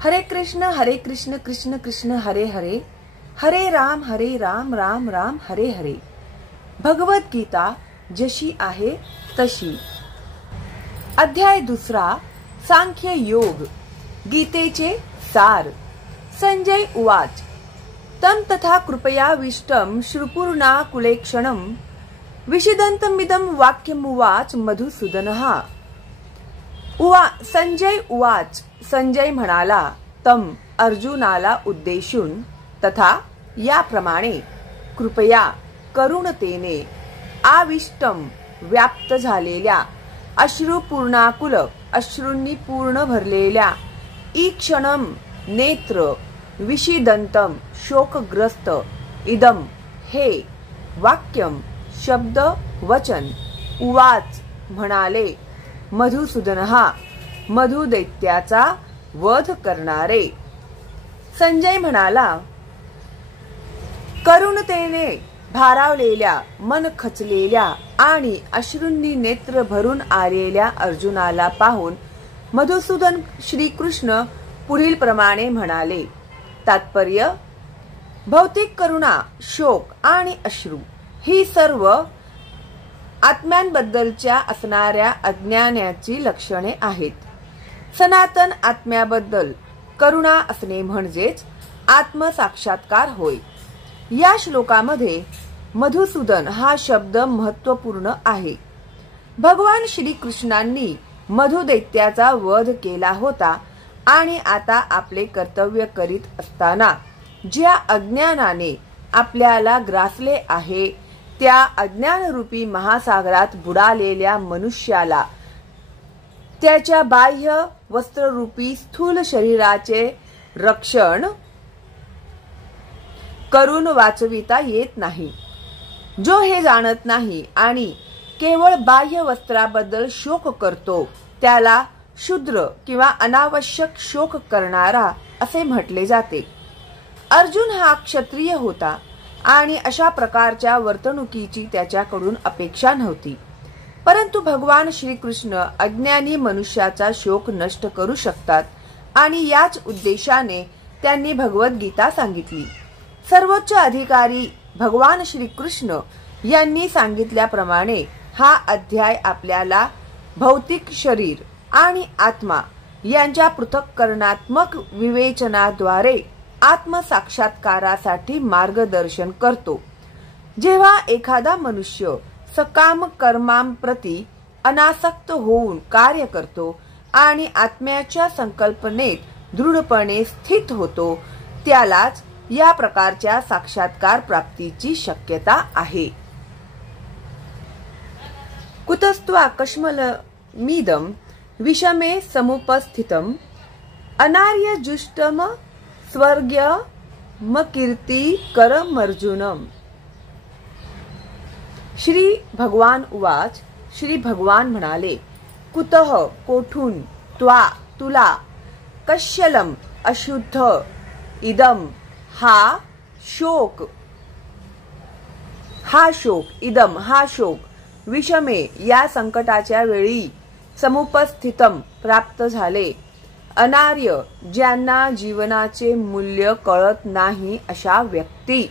हरे कृष्ण कृष्ण कृष्ण हरे हरे, हरे राम राम राम हरे हरे। भगवत गीता जशी आहे तशी। अध्याय दुसरा, सांख्य योग। गीतेचे सार। संजय उवाच, तम तथा कृपयाविष्टं श्रुपूर्णाकुलेक्षणं विषिदन्तमिदं वाक्यमुवाच मधुसूदनः। संजय उवाच, संजय म्हणाला तम अर्जुनाला उद्देशून तथा याप्रमाणे कृपया करुणतेने आविष्टम व्याप्त झालेल्या अश्रुपूर्णाकुल अश्रूंनी पूर्ण भरलेल्या ईक्षणम नेत्र विषिदंतम शोकग्रस्त इदम हे वाक्यम शब्द वचन उवाच म्हणाले मधुसूदनहा मधुदैत्याचा वध करणारे। संजय म्हणाला, करुणतेने भारावलेल्या मन खचलेल्या आणि अश्रूंनी नेत्र भरून आलेल्या अर्जुनाला पाहून मधुसूदन श्रीकृष्ण पुढील प्रमाणे म्हणाले। तात्पर्य, भौतिक करुणा, शोक आणि अश्रू ही सर्व आत्म्यांबद्दलच्या असणाऱ्या अज्ञानाची लक्षणे आहेत। सनातन आत्म्याबद्दल करुणा असणे म्हणजेच आत्मसाक्षात्कार होय। या श्लोकामध्ये मधुसूदन हा शब्द महत्वपूर्ण आहे। भगवान श्रीकृष्णांनी मधुदैत्याचा वध केला होता आणि आता आपले कर्तव्य करीत असताना ज्या अज्ञानाने आपल्याला ग्रासले आहे त्या अज्ञानरूपी महासागरात बुडालेल्या मनुष्याला त्याच्या बाह्य वस्त्ररूपी स्थूल शरीराचे रक्षण करून वाचविता येत नाही। जो हे जाणत नाही आणि केवळ बाह्य वस्त्राबद्दल शोक करतो त्याला शूद्र किंवा अनावश्यक शोक करणारा असे म्हटले जाते। अर्जुन हा क्षत्रिय होता आणि अशा प्रकारच्या वर्तणुकीची त्याच्याकडून अपेक्षा नव्हती, परंतु भगवान श्रीकृष्ण अज्ञानी मनुष्याचा शोक नष्ट करू शकतात आणि याच उद्देशाने त्यांनी भगवद्गीता सांगितली। सर्वोच्च अधिकारी भगवान श्रीकृष्ण यांनी सांगितल्याप्रमाणे हा अध्याय आपल्याला भौतिक शरीर आणि आत्मा यांच्या पृथक्करणात्मक विवेचनाद्वारे आत्मसाक्षात्कारासाठी मार्गदर्शन करतो। जेव्हा एखादा मनुष्य सकाम कर्मांप्रती अनासक्त होऊन कार्य करतो आणि आत्म्याच्या संकल्पनेत दृढपणे स्थित होतो त्यालाच या प्रकारच्या साक्षात्कार प्राप्तीची शक्यता आहे। कुतस्त्वा कश्मलमिदं विषमे समुपस्थितम् अनार्यजुष्टम स्वर्गमकीर्तिकरमर्जुनम्। श्री भगवान उवाच, श्री भगवान म्हणाले, कुतः कोठून, त्वा तुला, कश्यलम अशुद्ध, इदम हा शोक, इदम हा शोक, विषमे या संकटाच्या वेळी, समुपस्थितम प्राप्त झाले, अनार्य ज्यांना जीवनाचे मूल्य कळत नाही अशा व्यक्ती,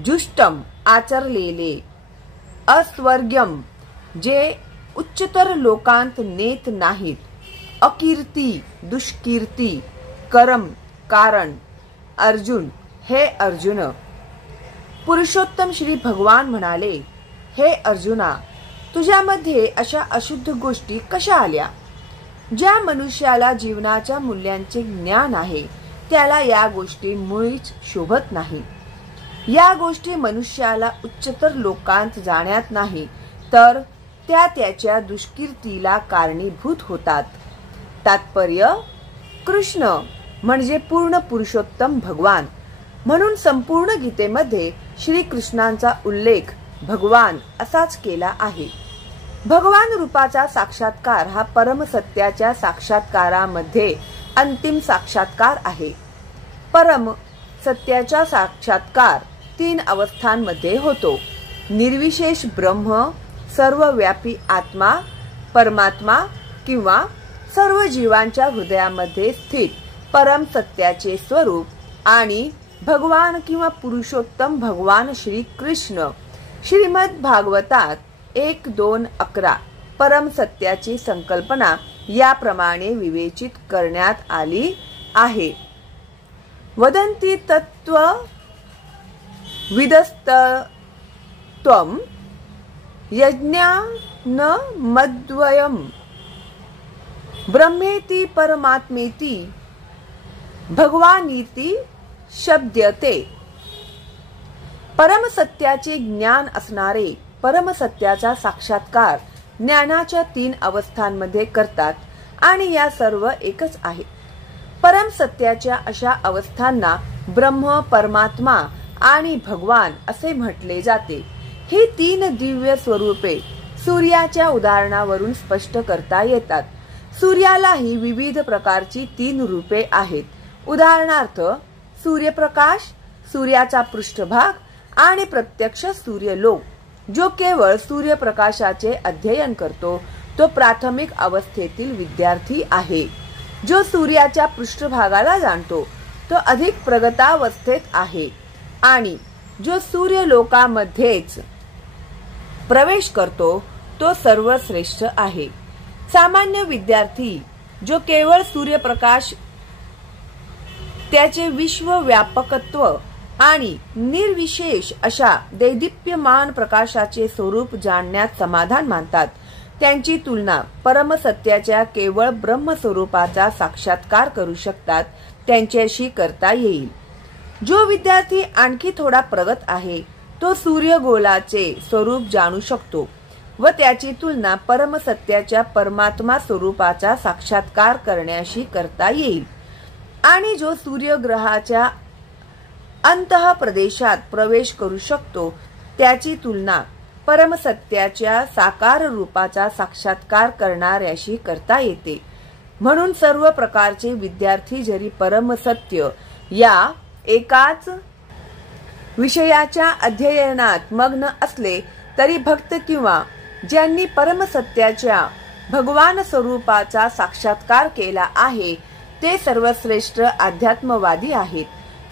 जुष्टम आचरलेले, अस्वर्ग्यम जे उच्चतर लोकांत नेत नाहीत, अकीर्ती दुष्कीर्ती, करम कारण, अर्जुन हे अर्जुन। पुरुषोत्तम श्री भगवान म्हणाले, हे अर्जुना, तुझ्यामध्ये अशा अशुद्ध गोष्टी कशा आल्या? ज्या मनुष्याला जीवनाच्या मूल्यांचे ज्ञान आहे त्याला या गोष्टी मुळीच शोभत नाही। या गोष्टी मनुष्याला उच्चतर लोकांत जाण्यात नाही तर त्या त्याच्या दुष्कीर्तीला कारणीभूत होतात। तात्पर्य, कृष्ण म्हणजे पूर्ण पुरुषोत्तम भगवान, म्हणून संपूर्ण गीतेमध्ये श्रीकृष्णांचा उल्लेख भगवान असाच केला आहे। भगवान रूपाचा साक्षात्कार हा परम सत्याच्या साक्षात्कारामध्ये अंतिम साक्षात्कार आहे। परम सत्याचा साक्षात्कार 3 अवस्थांमध्ये होतो: निर्विशेष ब्रह्म, सर्वव्यापी आत्मा परमात्मा किंवा सर्व जीवांच्या हृदयामध्ये स्थित परम सत्याचे स्वरूप आणि भगवान किंवा पुरुषोत्तम भगवान श्री कृष्ण श्रीमद भागवतात 1:2-11 परम सत्याची संकल्पना याप्रमाणे विवेचित करण्यात आली आहे. वदन्ति तत्व विदस्तत्वं यज्ञान मद्वयम् ब्रह्मेति परमात्मेति भगवानीति शब्दते. परमसत्याचे ज्ञान असणारे परमसत्याचा साक्षात्कार ज्ञानाच्या 3 अवस्थांमध्ये करतात आणि या सर्व एकच आहे. परमसत्याच्या अशा अवस्थांना ब्रह्म, परमात्मा आणि भगवान असे म्हटले जाते. ही 3 दिव्य स्वरूपे सूर्याच्या उदाहरणावरून स्पष्ट करता येतात. सूर्यालाही विविध प्रकारची 3 रूपे आहेत. उदाहरणार्थ सूर्यप्रकाश, सूर्याचा पृष्ठभाग आणि प्रत्यक्ष सूर्यलोक. जो केवळ सूर्यप्रकाशाचे अध्ययन करतो तो प्राथमिक अवस्थेतील विद्यार्थी आहे. जो सूर्याच्या पृष्ठभागाला जाणतो तो अधिक प्रगतावस्थेत आहे आणि जो सूर्यलोकामध्येच प्रवेश करतो तो सर्वश्रेष्ठ आहे. सामान्य विद्यार्थी जो केवळ सूर्यप्रकाश, त्याचे विश्वव्यापकत्व आणि निर्विशेष अशा दैदिप्यमान प्रकाशाचे स्वरूप जाणण्यात समाधान मानतात, त्यांची तुलना परमसत्याच्या केवळ ब्रह्मस्वरूपाचा साक्षात्कार करू शकतात त्यांच्याशी करता येईल. जो विद्यार्थी आणखी थोडा प्रगत आहे तो सूर्यगोलाचे स्वरूप जाणू शकतो व त्याची तुलना परमसत्याच्या परमात्मा स्वरूपाचा साक्षात्कार करण्याशी करता येईल. आणि जो सूर्यग्रहाच्या अंतः प्रदेशात प्रवेश करू शकतो त्याची तुलना परमसत्याच्या साकार रूपाचा साक्षात्कार करणाऱ्याशी करता येते. म्हणून सर्व प्रकारचे विद्यार्थी जरी परमसत्य या एकाच विषयाच्या अध्ययनात मग्न असले तरी भक्त किंवा ज्यांनी परमसत्याच्या भगवान स्वरूपाचा साक्षात्कार केला आहे ते सर्वश्रेष्ठ अध्यात्मवादी आहेत.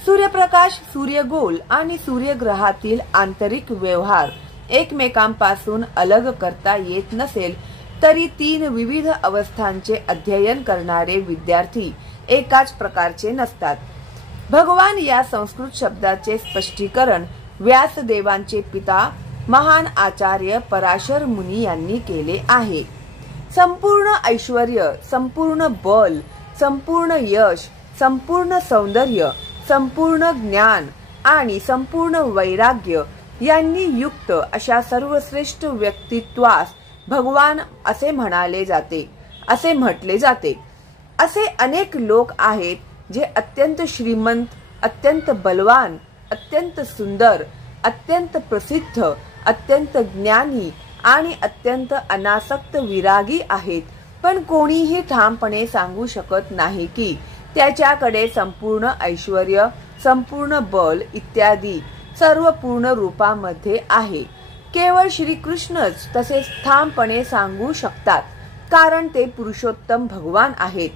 सूर्यप्रकाश, सूर्यगोल आणि सूर्यग्रहातील आंतरिक व्यवहार एकमेकांपासून अलग करता येत नसेल तरी 3 विविध अवस्थांचे अध्ययन करणारे विद्यार्थी एकाच प्रकारचे नसतात. भगवान या संस्कृत शब्दाचे स्पष्टीकरण व्यासदेवांचे पिता महान आचार्य पराशर मुनी यांनी केले आहे. संपूर्ण ऐश्वर्य, संपूर्ण बल, संपूर्ण यश, संपूर्ण सौंदर्य, संपूर्ण ज्ञान आणि संपूर्ण वैराग्य यांनी युक्त अशा सर्वश्रेष्ठ व्यक्तित्वास भगवान असे म्हटले जाते. असे अनेक लोक आहेत जे अत्यंत श्रीमंत, अत्यंत बलवान, अत्यंत सुंदर, अत्यंत प्रसिद्ध, अत्यंत ज्ञानी आणि अत्यंत अनासक्त विरागी आहेत, पण कोणीही ठामपणे सांगू शकत नाही की त्याच्याकडे संपूर्ण ऐश्वर्य, संपूर्ण बल इत्यादी सर्व पूर्ण रूपामध्ये आहे. केवळ श्रीकृष्णच तसे ठामपणे सांगू शकतात, कारण ते पुरुषोत्तम भगवान आहेत.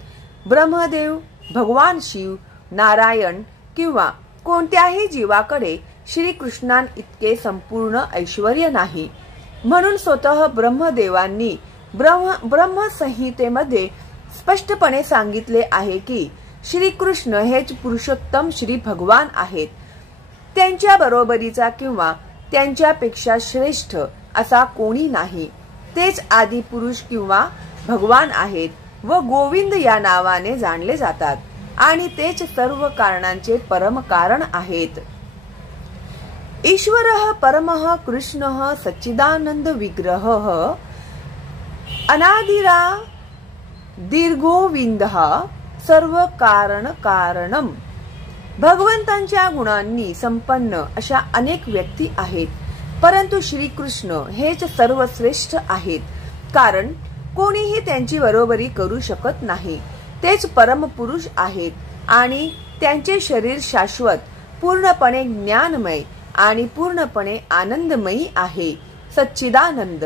ब्रह्मदेव, भगवान शिव, नारायण किंवा कोणत्याही जीवाकडे श्रीकृष्णां इतके संपूर्ण ऐश्वर्य नाही. म्हणून स्वतः ब्रह्मदेवांनी ब्रह्मसंहितेमध्ये स्पष्टपणे सांगितले आहे की श्रीकृष्ण हेच पुरुषोत्तम श्री भगवान आहेत. त्यांच्या बरोबरीचा किंवा त्यांच्यापेक्षा श्रेष्ठ असा कोणी नाही. तेच आदिपुरुष किंवा भगवान आहेत व गोविंद या नावाने जाणले जातात आणि तेच सर्व कारणांचे परम कारण आहेत. ईश्वरः परमः कृष्णः सच्चिदानंद विग्रहः अनादिरा दीर्घोविंदः सर्व कारण कारणम. भगवंतांच्या गुणांनी संपन्न अशा अनेक व्यक्ती आहेत, परंतु श्रीकृष्ण हेच सर्वश्रेष्ठ आहेत, कारण कोणीही त्यांची बरोबरी करू शकत नाही. तेच परमपुरुष आहेत आणि त्यांचे शरीर शाश्वत, पूर्णपणे ज्ञानमय आणि पूर्णपणे आनंदमयी आहे. सच्चिदानंद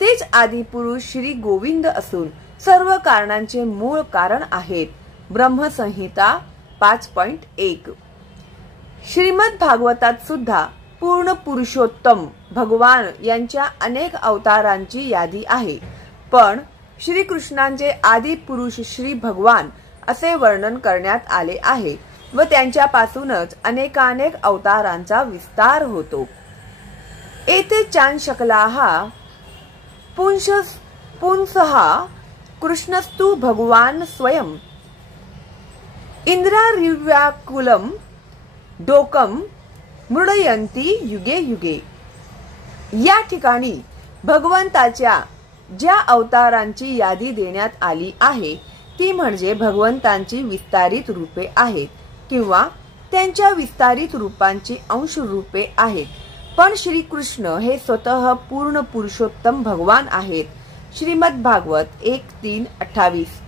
तेच आदिपुरुष श्री गोविंद असून सर्व कारणांचे मूळ कारण आहेत. ब्रह्मसंहिता 5.1. श्रीमद भागवतात सुद्धा पूर्ण पुरुषोत्तम भगवान यांच्या अनेक अवतारांची यादी आहे, पण श्रीकृष्णांचे आदि पुरुष श्री भगवान असे वर्णन करण्यात आले आहे व त्यांच्यापासूनच अनेकानेक अवतारांचा विस्तार होतो. एते चांशकलाः पुंसः कृष्णस्तु भगवान स्वयं इंद्रारिव्याकुलं डोकं मृडयंती युगे युगे. या ठिकाणी भगवंताच्या ज्या अवतारांची यादी देण्यात आली आहे ती म्हणजे भगवंतांची विस्तारित रूपे आहेत किंवा त्यांच्या विस्तारित रूपांची अंश रूपे आहेत. पण श्रीकृष्ण हे स्वतः पूर्ण पुरुषोत्तम भगवान आहेत. श्रीमद भागवत 1:3-28.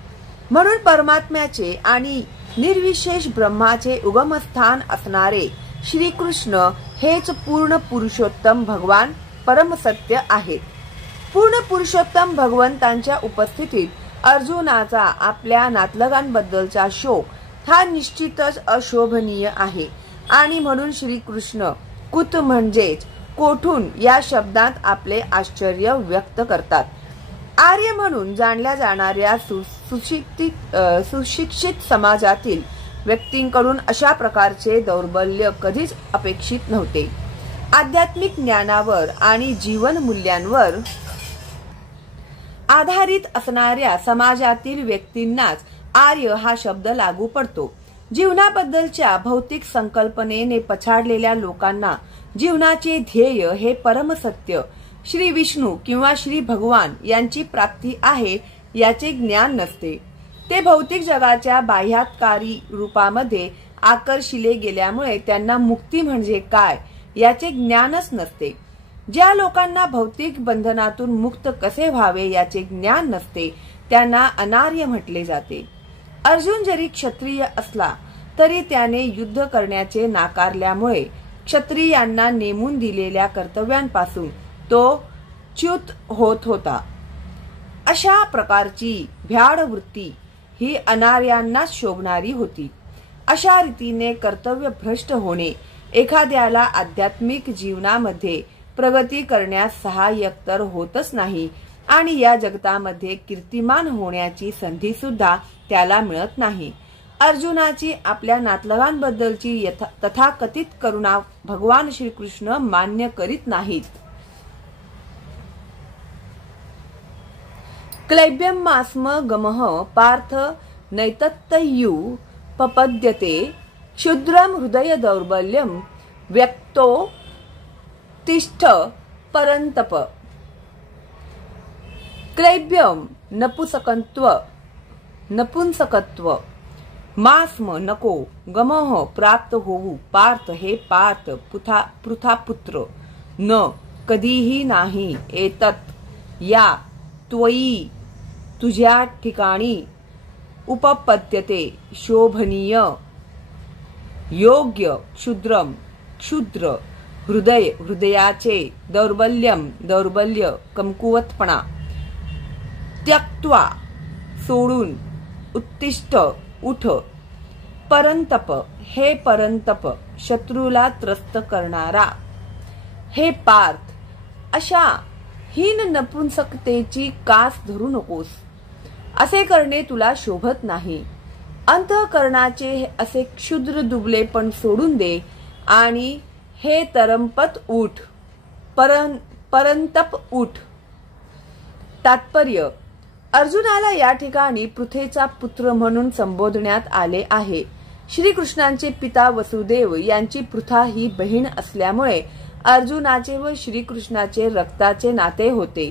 म्हणून परमात्म्याचे आणि निर्विशेष ब्रह्माचे उगमस्थान असणारे श्रीकृष्ण हेच पूर्ण पुरुषोत्तम भगवान परमसत्य आहेत. पूर्ण पुरुषोत्तम भगवंतांच्या उपस्थितीत अर्जुनाचा आपल्या नातलगांबद्दलचा शोक हा निश्चितच अशोभनीय आहे आणि म्हणून श्रीकृष्ण कुत म्हणजेच कोठून या शब्दात आपले आश्चर्य व्यक्त करतात. आर्य म्हणून जाणल्या जाणाऱ्या सुशिक्षित समाजातील व्यक्तींकडून अशा प्रकारचे दौर्बल्य कधीच अपेक्षित नव्हते. आध्यात्मिक ज्ञानावर आणि जीवन मूल्यांवर आधारित असणाऱ्या समाजातील व्यक्तींनाच आर्य हा शब्द लागू पडतो. जीवनाबद्दलच्या भौतिक संकल्पनेने पछाडलेल्या लोकांना जीवनाचे ध्येय हे परमसत्य श्री विष्णू किंवा श्री भगवान यांची प्राप्ती आहे याचे ज्ञान नसते. ते भौतिक जगाच्या बाह्यातकारी रूपामध्ये आकर्षिले गेल्यामुळे त्यांना मुक्ती म्हणजे काय याचे ज्ञानच नसते. ज्या लोकांना भौतिक बंधनातून मुक्त कसे व्हावे याचे ज्ञान नसते त्यांना अनार्य म्हटले जाते. अर्जुन जरी क्षत्रिय असला तरी त्याने युद्ध करण्याचे नाकारल्यामुळे क्षत्रियांना नेमून दिलेल्या कर्तव्यांपासून तो च्युत होत होता. अशा प्रकारची भ्याड वृत्ती ही अनार्यांनाच शोभणारी होती. अशा रीतीने कर्तव्य भ्रष्ट होणे एखाद्याला आध्यात्मिक जीवनामध्ये प्रगती करण्यास सहाय्यक तर होतच नाही आणि या जगतामध्ये कीर्तिमान होण्याची संधी सुद्धा त्याला मिळत नाही. अर्जुनाची आपल्या नातलगांबद्दलची तथाकथित करुणा भगवान श्रीकृष्ण मान्य करीत नाहीत. क्लैब्यमास्म गमः पार्थ नैतत्तयु पपद्यते क्षुद्रम हृदय दौर्बल्यम व्यक्तो तिष्ठ परंतप. क्लैब्यम नपुंसकत्व, मास्म नको, गमः प्राप्त होऊ, पार्थ हे पार्थ पृथापुत्र, न कधीही नाही, एतत् या त्वयी तुझ्या ठिकाणी, उपपद्यते शोभनीय, योग्य, क्षुद्रम क्षुद्र, हृदयाचे, दौर्बल्य कमकुवतपणा, त्यक्त्वा सोडून, उत्तिष्ठ उठ, परंतप हे परंतप शत्रूला त्रस्त करणारा. हे पार्थ अशा हीन नपुंसकतेची कास धरू नकोस. असे करणे तुला शोभत नाही. अंतःकरणाचे असे क्षुद्र दुबलेपण सोडून दे आणि हे तरंपत उठ, परंतप उठ. तात्पर्य अर्जुनाला या ठिकाणी पृथेचा पुत्र म्हणून संबोधण्यात आले आहे. श्रीकृष्णांचे पिता वसुदेव यांची पृथा ही बहीण असल्यामुळे अर्जुनाचे व श्रीकृष्णाचे रक्ताचे नाते होते.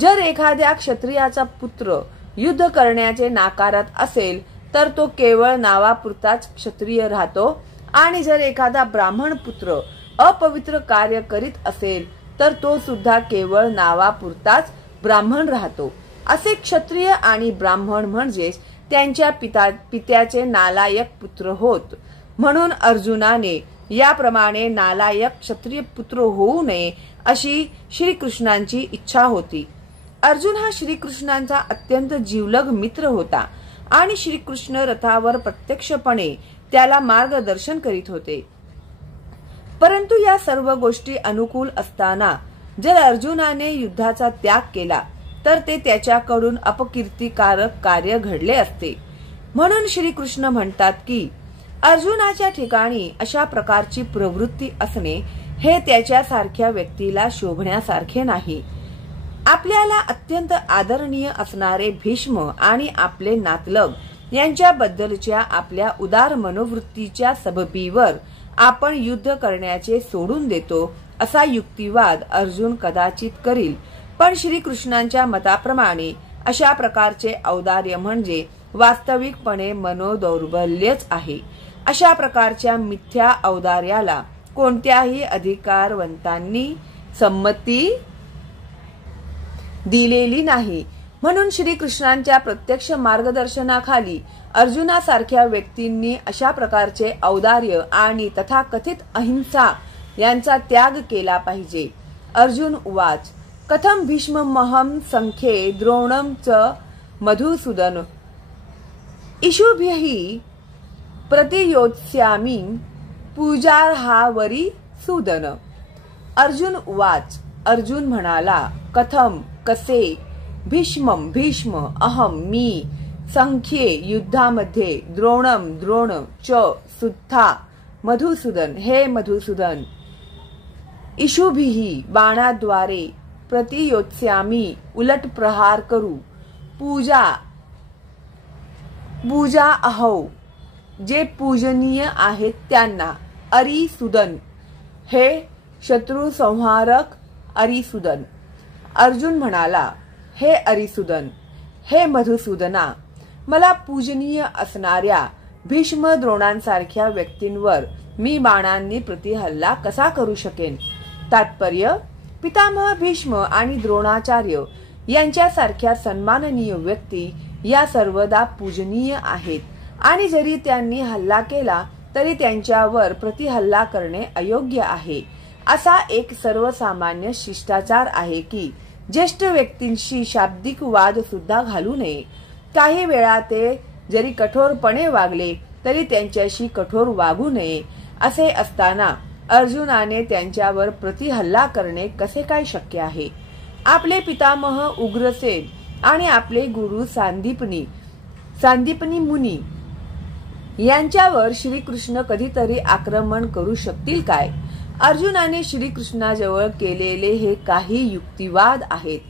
जर एखाद्या क्षत्रियाचा पुत्र युद्ध करण्याचे नाकारत असेल तर तो केवळ नावापुरताच क्षत्रिय राहतो आणि जर एखादा ब्राह्मण पुत्र अपवित्र कार्य करीत असेल तर तो सुद्धा केवळ नावापुरताच ब्राह्मण राहतो. असे क्षत्रिय आणि ब्राह्मण म्हणजेच त्यांच्या पित्याचे नालायक पुत्र होत. म्हणून अर्जुनाने याप्रमाणे नालायक क्षत्रिय पुत्र होऊ नये अशी श्रीकृष्णांची इच्छा होती. अर्जुन हा श्रीकृष्णांचा अत्यंत जिवलग मित्र होता आणि श्रीकृष्ण रथावर प्रत्यक्षपणे त्याला मार्गदर्शन करीत होते. परंतु या सर्व गोष्टी अनुकूल असताना जर अर्जुनाने युद्धाचा त्याग केला तर ते त्याच्याकडून अपकीर्तिकारक कार्य घडले असते. म्हणून श्रीकृष्ण म्हणतात की अर्जुनाच्या ठिकाणी अशा प्रकारची प्रवृत्ती असणे हे त्याच्यासारख्या व्यक्तीला शोभण्यासारखे नाही. आपल्याला अत्यंत आदरणीय असणारे भीष्म आणि आपले नातलग यांच्याबद्दलच्या आपल्या उदार मनोवृत्तीच्या सबबीवर आपण युद्ध करण्याचे सोडून देतो असा युक्तिवाद अर्जुन कदाचित करील. पण श्रीकृष्णांच्या मताप्रमाणे अशा प्रकारचे औदार्य म्हणजे वास्तविकपणे मनोदौर्बल्यच आहे. अशा प्रकारच्या मिथ्या औदार्याला कोणत्याही अधिकारवंतांनी संमती दिलेली नाही. म्हणून श्रीकृष्णांच्या प्रत्यक्ष मार्गदर्शनाखाली अर्जुनासारख्या व्यक्तींनी अशा प्रकारचे औदार्य आणि तथाकथित अहिंसा यांचा त्याग केला पाहिजे. अर्जुन उवाच कथम भीष्ममहं संख्ये द्रोणं च मधुसूदन इषुभिः प्रतियोत्स्यामि पूजार्हावरी सूदन. अर्जुन उवाच अर्जुन म्हणाला कथम कसे भीष्म अहम मी संख्ये युद्धामध्ये द्रोणम द्रोण च सुद्धा मधुसूदन हे मधुसूदन इषुभिः बाणाद्वारे प्रतियोत्स्यामि उलट प्रहार करू पूजा अहो जे पूजनीय आहेत त्यांना अरिसूदन हे शत्रु संहारक अरिसूदन. अर्जुन म्हणाला हे अरिसूदन हे मधुसूदना मला पूजनीय असणाऱ्या भीष्म द्रोणांसारख्या व्यक्तींवर मी बाणांनी प्रतिहल्ला कसा करू शकेन. तात्पर्य पितामह भीष्म आणि द्रोणाचार्य यांच्यासारख्या सन्माननीय व्यक्ती या सर्वदा पूजनीय आहेत आणि जरी त्यांनी हल्ला केला तरी त्यांच्यावर प्रतिहल्ला करणे अयोग्य आहे. असा एक सर्वसामान्य शिष्टाचार आहे की ज्येष्ठ व्यक्तींशी शाब्दिक वाद सुद्धा घालू नये. काही वेळा ते जरी कठोरपणे वागले तरी त्यांच्याशी कठोर वागू नये. असे असताना अर्जुनाने त्यांच्यावर प्रतिहल्ला करणे कसे काय शक्य आहे. आपले पितामह उग्रसेन आणि आपले गुरु सांदीपनी मुनी यांच्यावर श्रीकृष्ण कधीतरी आक्रमण करू शकतील काय. अर्जुनाने श्रीकृष्णाजवळ केलेले हे काही युक्तिवाद आहेत.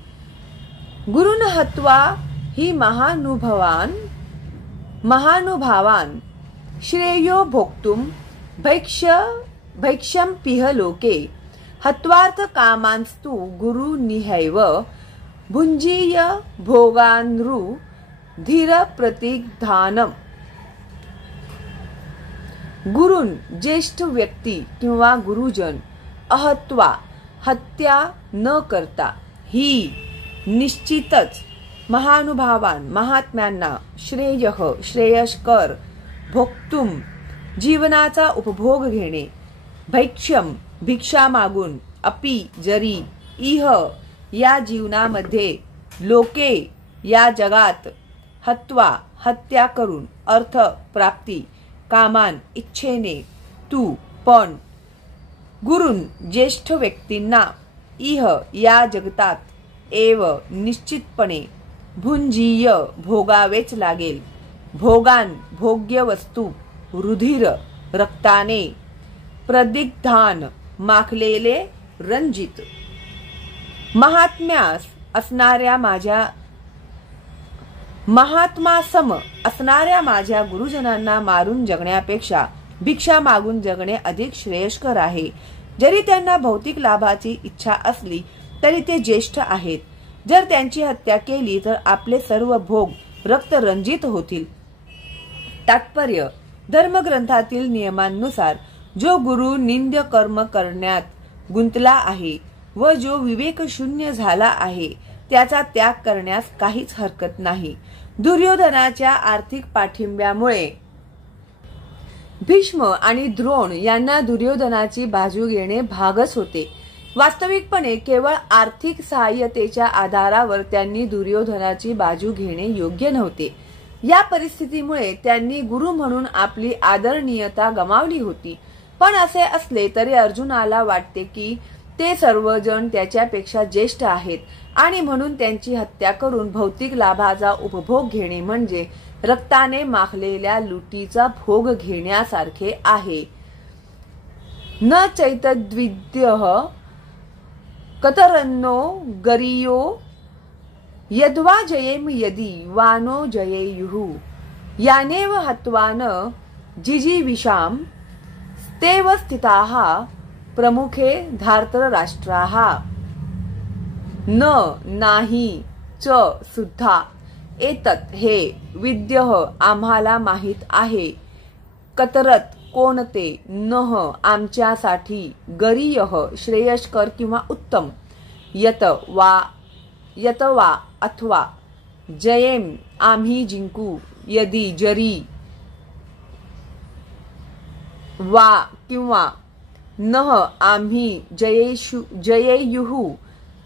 गुरुन हत्वा ही महानुभावान श्रेयो भोक्तुम भैक्ष्यम पिह लोके हत्वार्थ कामांस्तु गुरु निहैव भुंजीय भोगानृ धीर प्रतिग्धानम. गुरुन ज्येष्ठ व्यक्ती किंवा गुरुजन अहत्वा हत्या न करता ही निश्चितच महानुभावान महात्म्यांना श्रेयस्कर भोक्तुम जीवनाचा उपभोग घेणे भैक्ष्यम भिक्षा मागून अपि जरी इह या जीवनामध्ये लोके या जगात हत्वा हत्या करून अर्थ प्राप्ती कामान इच्छेने तू पण गुरुन ज्येष्ठ व्यक्तींना इह या जगतात एव निश्चितपणे भुंजीय भोगावेच लागेल. भोगान भोग्य वस्तू रुधिर रक्ताने प्रदिग्धान माखलेले रंजित. महात्मासम असणाऱ्या माझ्या गुरुजनांना मारून जगण्यापेक्षा भिक्षा मागून जगणे अधिक श्रेयस्कर आहे. जरी त्यांना भौतिक लाभाची इच्छा असली तरी ते ज्येष्ठ आहेत. जर त्यांची हत्या केली तर आपले सर्व भोग रक्तरंजित होतील. तात्पर्य धर्मग्रंथातील नियमांनुसार जो गुरु निंद्य कर्म करण्यात गुंतला आहे व जो विवेक शून्य झाला आहे त्याचा त्याग करण्यास काहीच हरकत नाही. दुर्योधनाच्या आर्थिक पाठिंब्यामुळे भीष्म आणि द्रोण यांना दुर्योधनाची बाजू घेणे भागच होते. वास्तविकपणे केवळ आर्थिक सहाय्यतेच्या आधारावर त्यांनी दुर्योधनाची बाजू घेणे योग्य नव्हते. या परिस्थितीमुळे त्यांनी गुरु म्हणून आपली आदरणीयता गमावली होती. पण असे असले तरी अर्जुनाला वाटते की ते सर्वजण त्याच्यापेक्षा ज्येष्ठ आहेत आणि म्हणून त्यांची हत्या करून भौतिक लाभाचा उपभोग घेणे म्हणजे रक्ताने माखलेल्या लुटीचा भोग घेण्यासारखे आहे. न चैतद्विद्यः कतरन्नो गरीयो यद्वा जयेम यदि वानो जयेयुः यानेव हत्वान जिजीविषाम स्तेव स्थिताः प्रमुखे धार्तराष्ट्राः. न नाही च सुद्धा एतत् हे विद्यः आम्हाला माहित आहे. कतरत कोणते नह आमच्यासाठी गरीयः श्रेयस्कर किंवा उत्तम यत वा अथवा जयेम आम्ही जिंकू यदि जरी वा किंवा नह आम्ही जयेयुः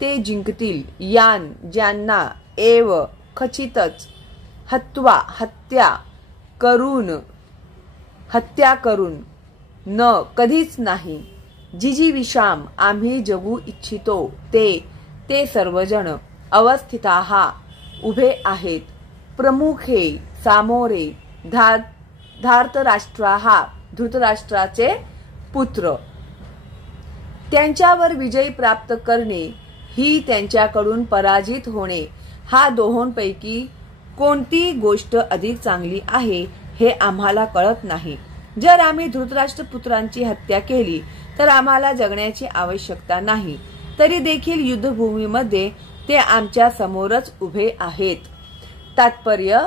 ते जिंकतील यान ज्यांना एव खचितच हत्वा हत्या करून न कधीच नाही जिजीविषाम आम्ही जगू इच्छितो ते सर्वजण अवस्थिताः उभे आहेत. प्रमुखे सामोरे धार्तराष्ट्राः धृतराष्ट्राचे पुत्र. त्यांच्यावर विजय प्राप्त करणे ही त्यांच्याकडून पराजित होणे हा दोहोंपैकी कोणती गोष्ट अधिक चांगली आहे हे आम्हाला कळत नाही. जर आम्ही धृतराष्ट्र पुत्रांची हत्या केली तर आम्हाला जगण्याची आवश्यकता नाही. तरी देखील युद्धभूमीमध्ये ते आमच्या समोरच उभे आहेत. तात्पर्य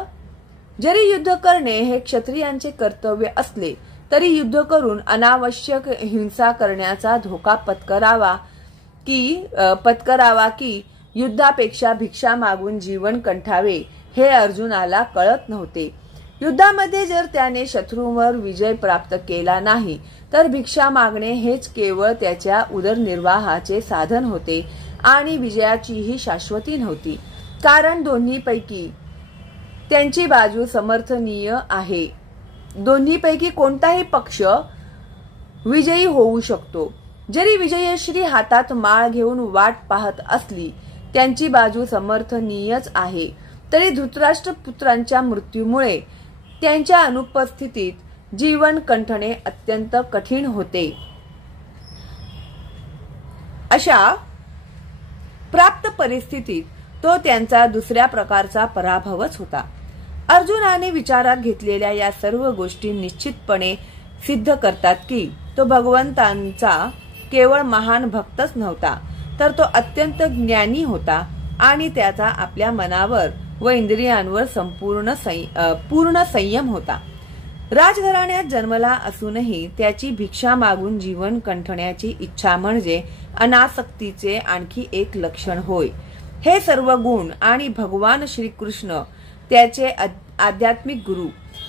जरी युद्ध करणे हे क्षत्रियांचे कर्तव्य असले तरी युद्ध करून अनावश्यक हिंसा करण्याचा धोका पत्करावा की युद्धापेक्षा भिक्षा मागून जीवन कंठावे हे अर्जुनाला कळत नव्हते. युद्धामध्ये जर त्याने शत्रूंवर विजय प्राप्त केला नाही तर भिक्षा मागणे हेच केवळ त्याच्या उदरनिर्वाहाचे साधन होते आणि विजयाचीही शाश्वती नव्हती. कारण दोन्हीपैकी त्यांची बाजू समर्थनीय आहे. दोन्हीपैकी कोणताही पक्ष विजयी होऊ शकतो. जरी विजयश्री हातात माळ घेऊन वाट पाहत असली त्यांची बाजू समर्थनीयच आहे तरी धृतराष्ट्र पुत्रांच्या मृत्यूमुळे त्यांच्या अनुपस्थितीत जीवन कंठणे अत्यंत कठीण होते. अशा प्राप्त परिस्थितीत तो त्यांचा दुसऱ्या प्रकारचा पराभवच होता. अर्जुनाने विचारात घेतलेल्या या सर्व गोष्टी निश्चितपणे सिद्ध करतात की तो भगवंतांचा केवळ महान भक्तच नव्हता तर तो अत्यंत ज्ञानी होता आणि त्याचा आपल्या मनावर व इंद्रियांवर पूर्ण संयम होता. राजघराण्यात जन्मला असूनही त्याची भिक्षा मागून जीवन कंठण्याची इच्छा म्हणजे अनासक्तीचे आणखी एक लक्षण होय. हे सर्व गुण आणि भगवान श्रीकृष्ण त्याचे आध्यात्मिक गुरु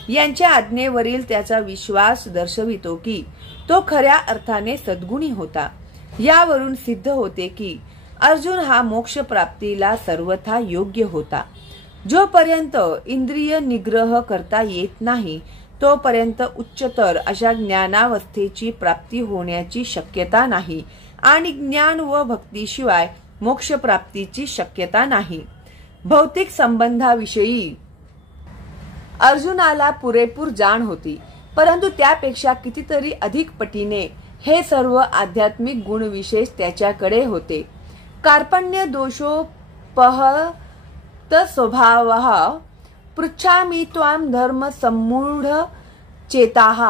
यांच्या आज्ञेवरील त्याचा विश्वास दर्शवितो की तो खऱ्या अर्थाने सद्गुणी होता. यावरून सिद्ध होते की अर्जुन हा मोक्ष प्राप्तीला सर्वथा योग्य होता. जोपर्यंत इंद्रिय निग्रह करता येत नाही तोपर्यंत उच्चतर अशा ज्ञानावस्थेची प्राप्ती होण्याची शक्यता नाही आणि ज्ञान व भक्तीशिवाय मोक्ष प्राप्तीची शक्यता नाही. भौतिक संबंधाविषयी अर्जुनाला पुरेपूर जाण होती परंतु त्यापेक्षा कितीतरी अधिक पटीने हे सर्व आध्यात्मिक गुणविशेष त्याच्याकडे होते. कार्पण्य दोषोपहत स्वभावः पृच्छामि त्वां धर्म सम्मूढ चेताः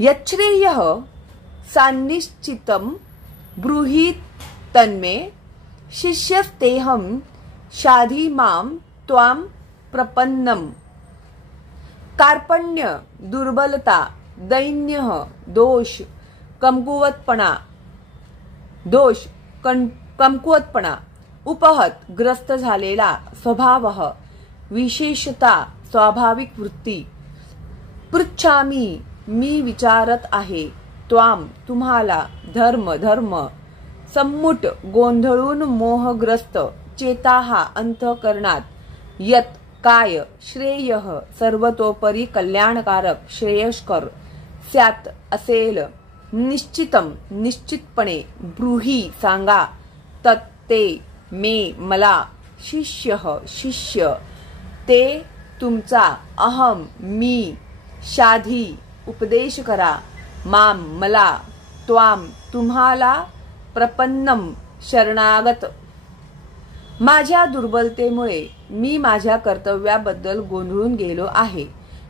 यच्छ्रेयः सान्निश्चितं ब्रूहि तन्मे शिष्यस्तेहं शाधि मां त्वां प्रपन्नम्. कार्पण्य दुर्बलता, दैन्य, दोष, कमकुवतपणा, उपहत ग्रस्त झालेला स्वभाव, विशेषता स्वाभाविक वृत्ती. पृच्छामी मी विचारत आहे, त्वाम तुम्हाला, धर्म सम्मुट गोंधळून मोहग्रस्त, चेताहा अंतःकरणात, यत काय श्रेयः सर्वतोपरी कल्याणकारक श्रेयस्कर स्यात् असेल निश्चितपणे ब्रूहि सांगा तत्ते मे मला शिष्य ते तुमचा अहम मी शाधी उपदेश करा माम मला त्वाम तुम्हाला प्रपन्नम शरणागत माझ्या दुर्बलतेमुळे मी माझ्या कर्तव्याबद्दल गोंधळून गेलो आहे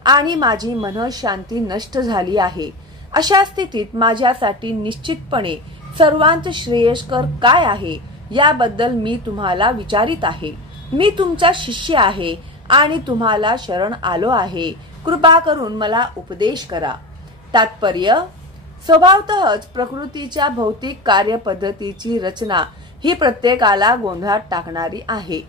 आणि माझी मनःशांती नष्ट झाली आहे. अशा स्थितीत माझ्यासाठी निश्चितपणे सर्वांत श्रेयस्कर काय आहे याबद्दल मी तुम्हाला विचारित आहे. मी तुमचा शिष्य आहे आणि तुम्हाला शरण आलो आहे. कृपा करून मला उपदेश करा. तात्पर्य स्वभावतःच प्रकृतीच्या भौतिक कार्यपद्धतीची रचना ही प्रत्येकाला गोंधळात टाकणारी आहे,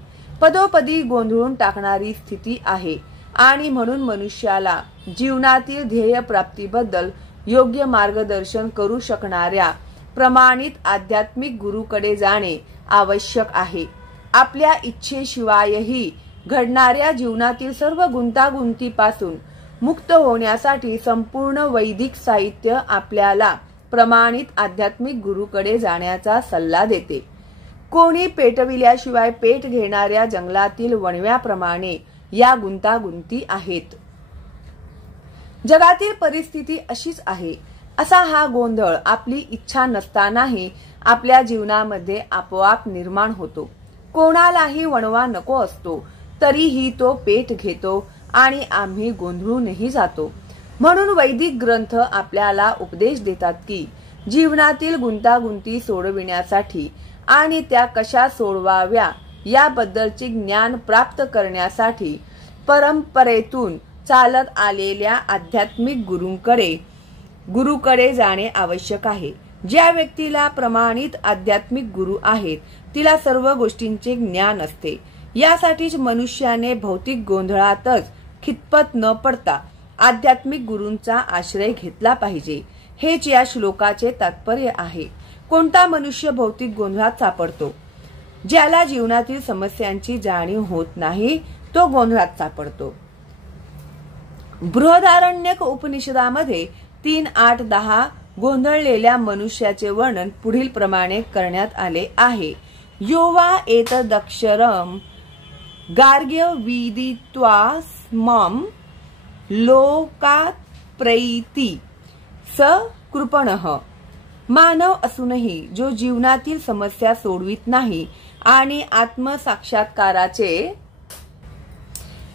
पदोपदी गोंधळून टाकणारी स्थिती आहे आणि म्हणून मनुष्याला जीवनातील ध्येय प्राप्तीबद्दल योग्य मार्गदर्शन करू शकणाऱ्या प्रमाणित आध्यात्मिक गुरुकडे जाणे आवश्यक आहे. आपल्या इच्छेशिवायही घडणाऱ्या जीवनातील सर्व गुंतागुंतीपासून मुक्त होण्यासाठी संपूर्ण वैदिक साहित्य आपल्याला प्रमाणित आध्यात्मिक गुरुकडे जाण्याचा सल्ला देते. कोणी पेटविल्याशिवाय पेट घेणाऱ्या जंगलातील वणव्याप्रमाणे या गुंतागुंती आहेत. जगातील परिस्थिती अशीच आहे. असा हा गोंधळ आपली इच्छा नसतानाही आपल्या जीवनामध्ये आपोआप निर्माण होतो. कोणालाही वणवा नको असतो तरीही तो पेट घेतो आणि आम्ही गोंधळूनही जातो. म्हणून वैदिक ग्रंथ आपल्याला उपदेश देतात की जीवनातील गुंतागुंती सोडविण्यासाठी आणि त्या कशा सोडवाव्या याबद्दलचे ज्ञान प्राप्त करण्यासाठी परंपरेतून चालत आलेल्या आध्यात्मिक गुरुकडे जाणे आवश्यक आहे. ज्या व्यक्तीला प्रमाणित आध्यात्मिक गुरु आहेत तिला सर्व गोष्टींचे ज्ञान असते. यासाठीच मनुष्याने भौतिक गोंधळातच खितपत न पडता आध्यात्मिक गुरूंचा आश्रय घेतला पाहिजे. हेच या श्लोकाचे तात्पर्य आहे. कोणता मनुष्य भौतिक गोंधळात सापडतो? ज्याला जीवनातील समस्यांची जाणीव होत नाही तो गोंधळात सापडतो. बृहदारण्यक उपनिषदामध्ये 3:8-10 गोंधळलेल्या मनुष्याचे वर्णन पुढील प्रमाणे करण्यात आले आहे. योवा एतदक्षरम गार्ग्य विदित्वा स्मम लोकात प्रैति स कृपणः. मानव असूनही जो जीवनातील समस्या सोडवित नाही आणि आत्मसाक्षात्काराचे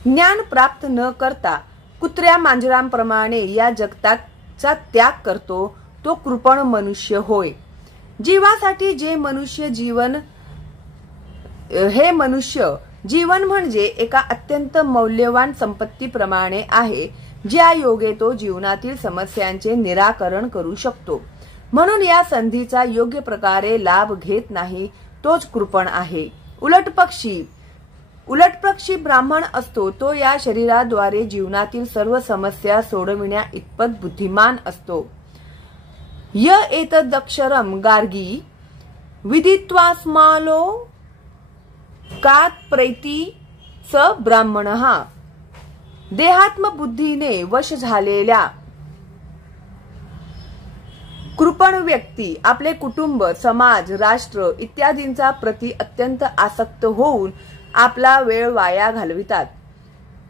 ज्ञान प्राप्त न करता कुत्र्या मांजरांप्रमाणे या जगताचा त्याग करतो तो कृपण मनुष्य होय. जीवासाठी जे मनुष्य जीवन म्हणजे एका अत्यंत मौल्यवान संपत्तीप्रमाणे आहे ज्या योगे तो जीवनातील समस्यांचे निराकरण करू शकतो. म्हणून या संधीचा योग्य प्रकारे लाभ घेत नाही तोच कृपण आहे. उलटपक्षी ब्राह्मण असतो तो या शरीराद्वारे जीवनातील सर्व समस्या सोडविण्या इतपत बुद्धिमान असतो. य एतदक्षरम गार्गी विदित्वास्मालो कात प्रैति स ब्राह्मणः. देहात्म बुद्धीने वश झालेल्या कृपण व्यक्ती आपले कुटुंब, समाज, राष्ट्र इत्यादींचा प्रति अत्यंत आसक्त होऊन आपला वेळ वाया घालवितात.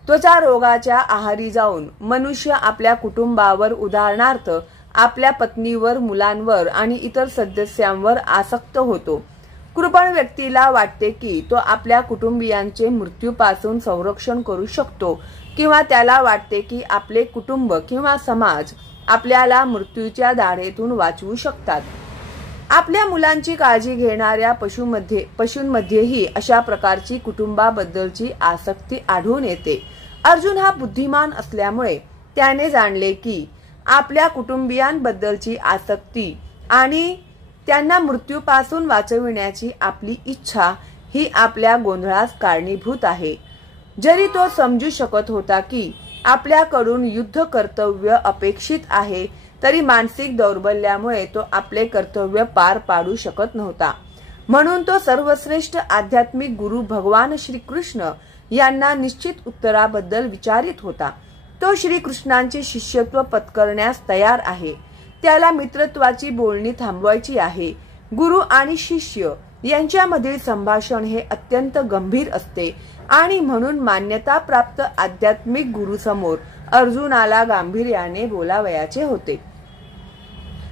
त्वचा रोगाच्या आहारी जाऊन मनुष्य आपल्या कुटुंबावर, उदाहरणार्थ आपल्या पत्नीवर, मुलांवर आणि इतर सदस्यांवर आसक्त होतो. कृपण व्यक्तीला वाटते की तो आपल्या कुटुंबियांचे मृत्यूपासून संरक्षण करू शकतो किंवा त्याला वाटते की आपले कुटुंब किंवा समाज आपल्याला मृत्यूच्या दाढेतून वाचवू शकतात. आपल्या मुलांची काळजी घेणाऱ्या पशूंमध्येही अशा प्रकारची कुटुंबाबद्दलची आसक्ती आढळून येते. अर्जुन हा बुद्धिमान असल्यामुळे त्याने जाणले की आपल्या कुटुंबियांबद्दलची आसक्ती आणि त्यांना मृत्यूपासून वाचविण्याची आपली इच्छा ही आपल्या गोंधळास कारणीभूत आहे. जरी तो समजू शकत होता की आपल्याकडून युद्ध कर्तव्य अपेक्षित आहे तरी मानसिक दौर्बल्यामुळे तो आपले कर्तव्य पार पाडू शकत नव्हता. म्हणून तो सर्वश्रेष्ठ आध्यात्मिक गुरु भगवान श्रीकृष्ण यांना निश्चित उत्तराबद्दल विचारित होता. तो श्रीकृष्णांचे शिष्यत्व पत्करण्यास तयार आहे. त्याला मित्रत्वाची बोलणी थांबवायची आहे. गुरु आणि शिष्य यांच्यामधील संभाषण हे अत्यंत गंभीर असते आणि म्हणून मान्यता प्राप्त आध्यात्मिक गुरुसमोर अर्जुनाला गांभीर्याने बोलावयाचे होते.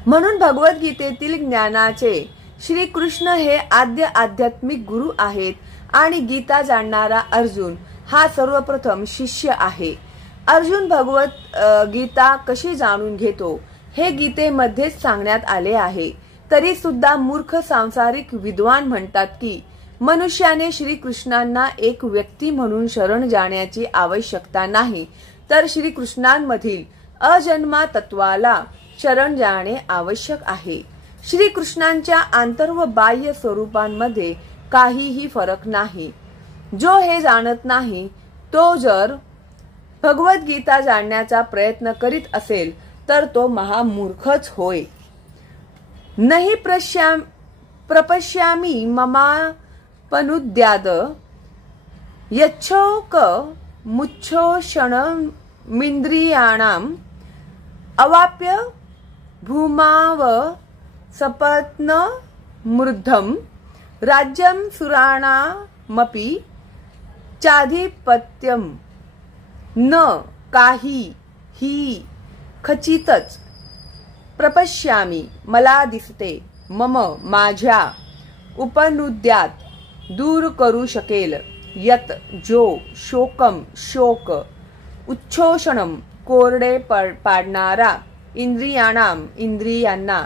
म्हणून भगवद्गीतेतील ज्ञानाचे श्रीकृष्ण हे आद्य आध्यात्मिक गुरु आहेत आणि गीता जाणणारा अर्जुन हा सर्वप्रथम शिष्य आहे. अर्जुन गीता कशी जाणून घेतो हे गीतेमध्येच सांगण्यात आले आहे. तरी सुद्धा मूर्ख सांसारिक विद्वान म्हणतात की मनुष्याने श्रीकृष्णांना एक व्यक्ती म्हणून शरण जाण्याची आवश्यकता नाही, तर श्रीकृष्णांमधील अजन्मा तत्वाला शरण जाणे आवश्यक आहे. श्रीकृष्णांच्या आंतर व बाह्य स्वरूपांमध्ये काहीही फरक नाही. जो हे जाणत नाही तो जर भगवद्गीता जाणण्याचा प्रयत्न करीत असेल तर तो महामूर्खच होय. नहि प्रपश्यामि ममापनुद्याद यच्छोक मुच्छोषणमिन्द्रियाणाम् अवाप्य भूमाव सपत्न मूर्धम राज्यं सुराणामपि चाधिपत्यम न काही ही खचितच प्रपश्यामी मला दिसते मम माझ्या उपनुद्यात दूर करू शकेल यत जो शोकम शोक उच्छोषणम कोरडे पाडणारा इंद्रियांना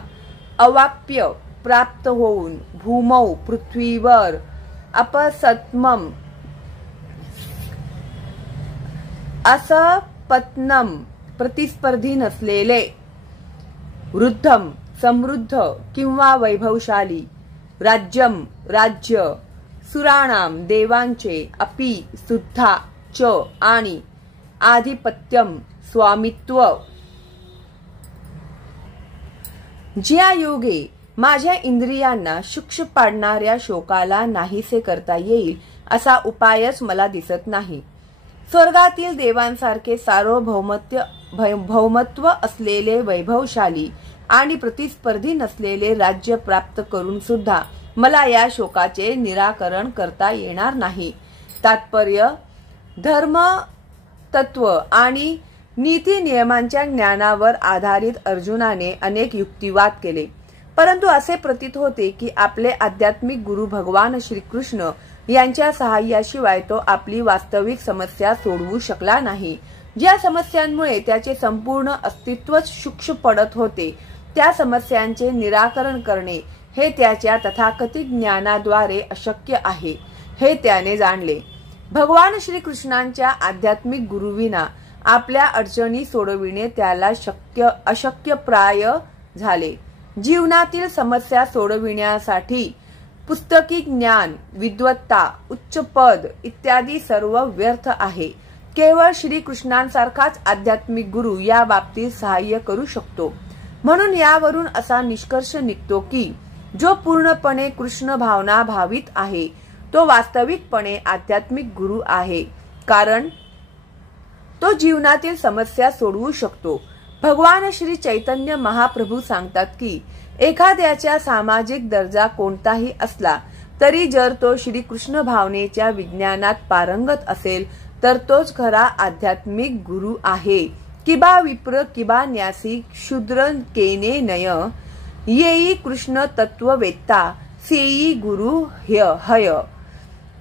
अवाप्य प्राप्त होऊन भूमौ पृथ्वीवर अपसत्मम असपत्नम प्रतिस्पर्धी नसलेले वृद्धम समृद्ध किंवा वैभवशाली राज्य सुराणाम देवांचे अपि सुद्धा च आणि आधिपत्यम स्वामित्व ज्या योगे माझ्या इंद्रियांना शुक्ष पाडणाऱ्या शोकाला नाहीसे करता येईल असा उपायच मला दिसत नाही. स्वर्गातील देवांसारखे सार्वभौमत्व असलेले वैभवशाली आणि प्रतिस्पर्धी नसलेले राज्य प्राप्त करून सुद्धा मला या शोकाचे निराकरण करता येणार नाही. तात्पर्य धर्म तत्व आणि नीती नियमांच्या ज्ञानावर आधारित अर्जुनाने अनेक युक्तिवाद केले, परंतु असे प्रतीत होते की आपले आध्यात्मिक गुरु भगवान श्रीकृष्ण यांच्या सहाय्याशिवाय तो आपली वास्तविक समस्या सोडवू शकला नाही. ज्या समस्यांमुळे त्याचे संपूर्ण अस्तित्वच शुक्ष पडत होते त्या समस्यांचे निराकरण करणे हे त्याच्या तथाकथित ज्ञानाद्वारे अशक्य आहे हे त्याने जाणले. भगवान श्रीकृष्णांच्या आध्यात्मिक गुरुविना आपल्या अडचणी सोडविणे त्याला अशक्यप्राय झाले. जीवनातील समस्या सोडविण्यासाठी पुस्तकी ज्ञान, विद्वत्ता, उच्च पद इत्यादी सर्व व्यर्थ आहे. केवळ श्रीकृष्णांसारखाच आध्यात्मिक गुरु या बाबतीत सहाय्य करू शकतो. म्हणून यावरून असा निष्कर्ष निघतो की जो पूर्णपणे कृष्ण भावना भावित आहे तो वास्तविकपणे आध्यात्मिक गुरु आहे, कारण तो जीवनातील समस्या सोडवू शकतो. भगवान श्री चैतन्य महाप्रभू सांगतात की एखाद्याच्या सामाजिक दर्जा कोणताही असला तरी जर तो श्रीकृष्ण भावनेच्या विज्ञानात पारंगत असेल तर तोच खरा आध्यात्मिक गुरु आहे. किबा विप्र किबा न्यासी शूद्र केने नय येई कृष्ण तत्ववेत्ता सेई गुरु हय.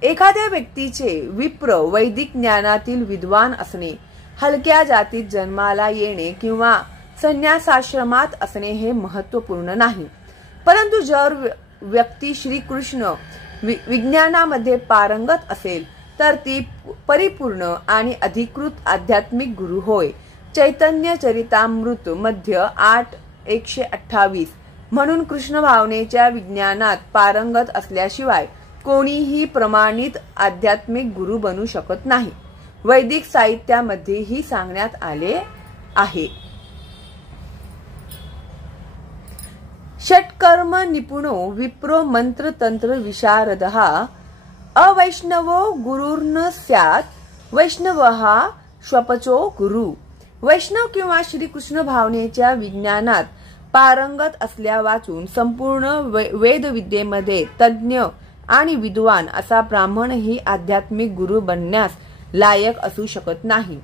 एखाद्या व्यक्तीचे विप्र वैदिक ज्ञानातील विद्वान असणे, हलक्या जातीत जन्माला येणे किंवा संन्यासाश्रमात असणे हे महत्वपूर्ण नाही, परंतु जर व्यक्ती श्रीकृष्ण विज्ञानामध्ये पारंगत असेल तर ती परिपूर्ण आणि अधिकृत आध्यात्मिक गुरु होय. चैतन्य चरितामृत मध्ये 8:128 म्हणून कृष्ण भावनेच्या विज्ञानात पारंगत असल्याशिवाय कोणीही प्रमाणित आध्यात्मिक गुरु बनू शकत नाही. वैदिक साहित्यामध्येही सांगण्यात आले आहे. षट्कर्म निपुणो विप्रो मंत्र तंत्र विशारदः अवैष्णवो गुरुर्न स्यात् वैष्णवः स्वपचो गुरु। वैष्णव किंवा श्रीकृष्ण भावनेच्या विज्ञानात पारंगत असल्या वाचून संपूर्ण वेदविद्येमध्ये तज्ज्ञ आणि विद्वान असा ब्राह्मण ही आध्यात्मिक गुरु बनण्यास लायक असू शकत नाही।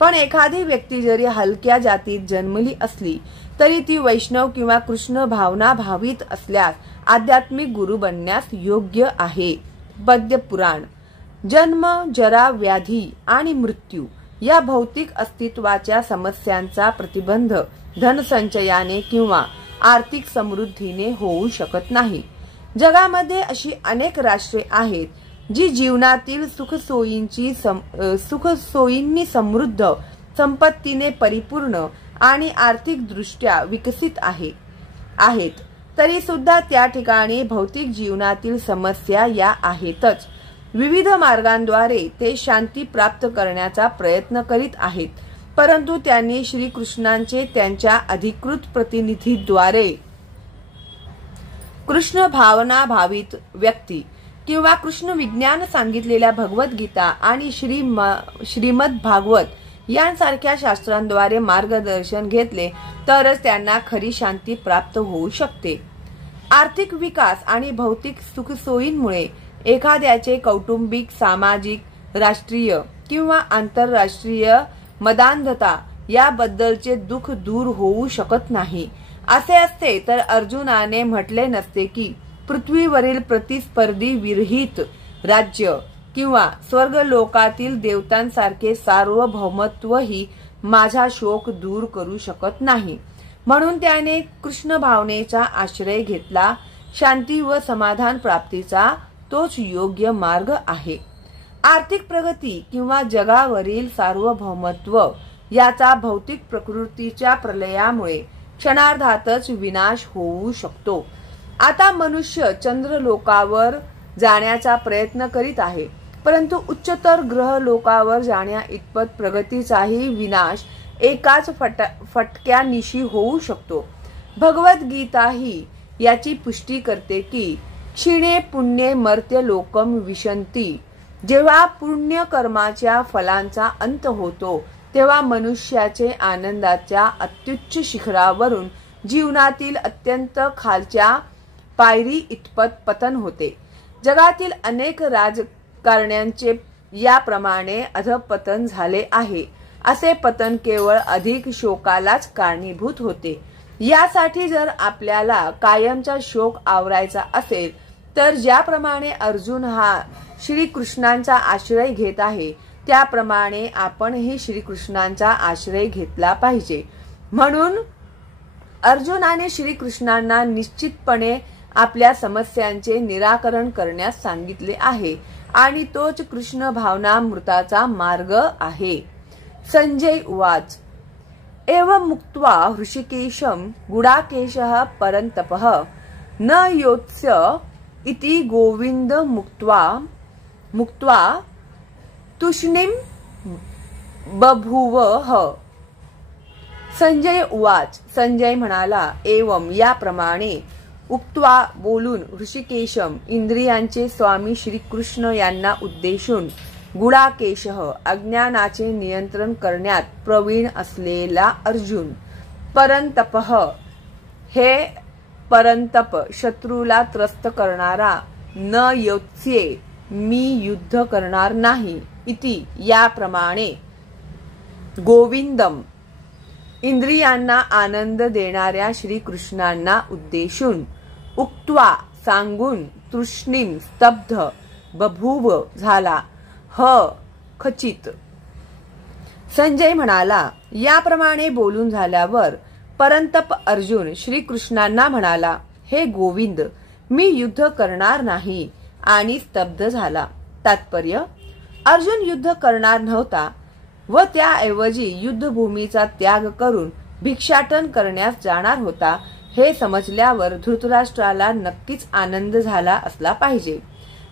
पण एखादी व्यक्ती जरी हलक्या जातीत जन्मली असली तरी ती वैष्णव किंवा कृष्ण भावना भावित असल्यास आध्यात्मिक गुरु बनण्यास योग्य आहे। पद्य पुराण। जन्म, जरा, व्याधी आणि मृत्यू या भौतिक अस्तित्वाच्या समस्यांचा प्रतिबंध धनसंचयाने किंवा आर्थिक समृद्धीने होऊ शकत नाही। जगामध्ये अशी अनेक राष्ट्रे आहेत जी जीवनातील सुखसोयींनी समृद्ध, संपत्तीने परिपूर्ण आणि आर्थिक दृष्ट्या विकसित आहेत, तरी सुद्धा त्या ठिकाणी भौतिक जीवनातील समस्या या आहेतच। विविध मार्गांद्वारे ते शांती प्राप्त करण्याचा प्रयत्न करीत आहेत, परंतु त्यांनी श्रीकृष्णांचे त्यांच्या अधिकृत प्रतिनिधीद्वारे कृष्ण भावना भावित व्यक्ती किंवा कृष्ण विज्ञान सांगितलेल्या भगवद्गीता आणि श्रीमद भागवत यांसारख्या शास्त्रांद्वारे मार्गदर्शन घेतले तरच त्यांना खरी शांती प्राप्त होऊ शकते। आर्थिक विकास आणि भौतिक सुखसोयींमुळे एखाद्याचे कौटुंबिक, सामाजिक, राष्ट्रीय किंवा आंतरराष्ट्रीय मदांधता याबद्दलचे दुःख दूर होऊ शकत नाही। असे असते तर अर्जुनाने म्हटले नसते की पृथ्वीवरील प्रतिस्पर्धी विरहित राज्य किंवा स्वर्गलोकातील देवतांसारखे सार्वभौमत्वही माझा शोक दूर करू शकत नाही। म्हणून त्याने कृष्ण भावनेचा आश्रय घेतला। शांती व समाधान प्राप्तीचा तोच योग्य मार्ग आहे। आर्थिक प्रगती किंवा जगावरील सार्वभौमत्व याचा भौतिक प्रकृतीच्या प्रलयामुळे क्षणार्धातच विनाश होऊ शकतो। आता मनुष्य चंद्रलोकावर जाण्याचा प्रयत्न करीत आहे, परंतु उच्चतर ग्रह लोकावर जाण्या इतपत प्रगतीचाही विनाश एकाच फटक्यानिशी होऊ शकतो। भगवद्गीता ही याची पुष्टी करते की क्षीणे पुण्ये मर्त्य लोकम विशंती। जेव्हा पुण्य कर्माच्या फलांचा अंत होतो तेव्हा मनुष्याचे आनंदाच्या अत्युच्च शिखरावरून जीवनातील अत्यंत खालच्या पायरी इतपत पतन होते। जगातील अनेक राजकारण्यांचे याप्रमाणे अधपतन झाले आहे। असे पतन केवळ अधिक शोकालाच कारणीभूत होते। यासाठी जर आपल्याला कायमचा शोक आवरायचा असेल तर ज्याप्रमाणे अर्जुन हा श्रीकृष्णांचा आश्रय घेत आहे त्याप्रमाणे आपणही श्रीकृष्णांचा आश्रय घेतला पाहिजे। म्हणून अर्जुनाने श्रीकृष्णांना निश्चितपणे आपल्या समस्यांचे निराकरण करण्यास सांगितले आहे आणि तोच कृष्ण भावनामृताचा मार्ग आहे। संजय उवाच। एवं मुक्त्वा हृषिकेशं गुडाकेशः परन्तपः न योत्स्य इति गोविंद मुक्त्वा तुष्णीं बभूवः। संजय उवाच। संजय म्हणाला, एवं याप्रमाणे उक्त्वा बोलून ऋषिकेशम इंद्रियांचे स्वामी श्रीकृष्ण यांना उद्देशून गुडाकेशः अज्ञानाचे नियंत्रण करण्यात प्रवीण असलेला अर्जुन, परंतपः हे परंतप शत्रूला त्रस्त करणारा, न योत्स्ये मी युद्ध करणार नाही, इति याप्रमाणे गोविंदम इंद्रियांना आनंद देणाऱ्या श्रीकृष्णांना उद्देशून उक्त्वा सांगून तृष्णीम स्तब्ध बभूव झाला, खचित। संजय म्हणाला, याप्रमाणे बोलून झाल्यावर परंतप अर्जुन श्रीकृष्णांना म्हणाला, हे गोविंद मी युद्ध करणार नाही, आणि स्तब्ध झाला। तात्पर्य, अर्जुन युद्ध करणार नव्हता व त्याऐवजी युद्धभूमीचा त्याग करून भिक्षाटन करण्यास जाणार होता हे समजल्यावर धृतराष्ट्राला नक्कीच आनंद झाला असला पाहिजे।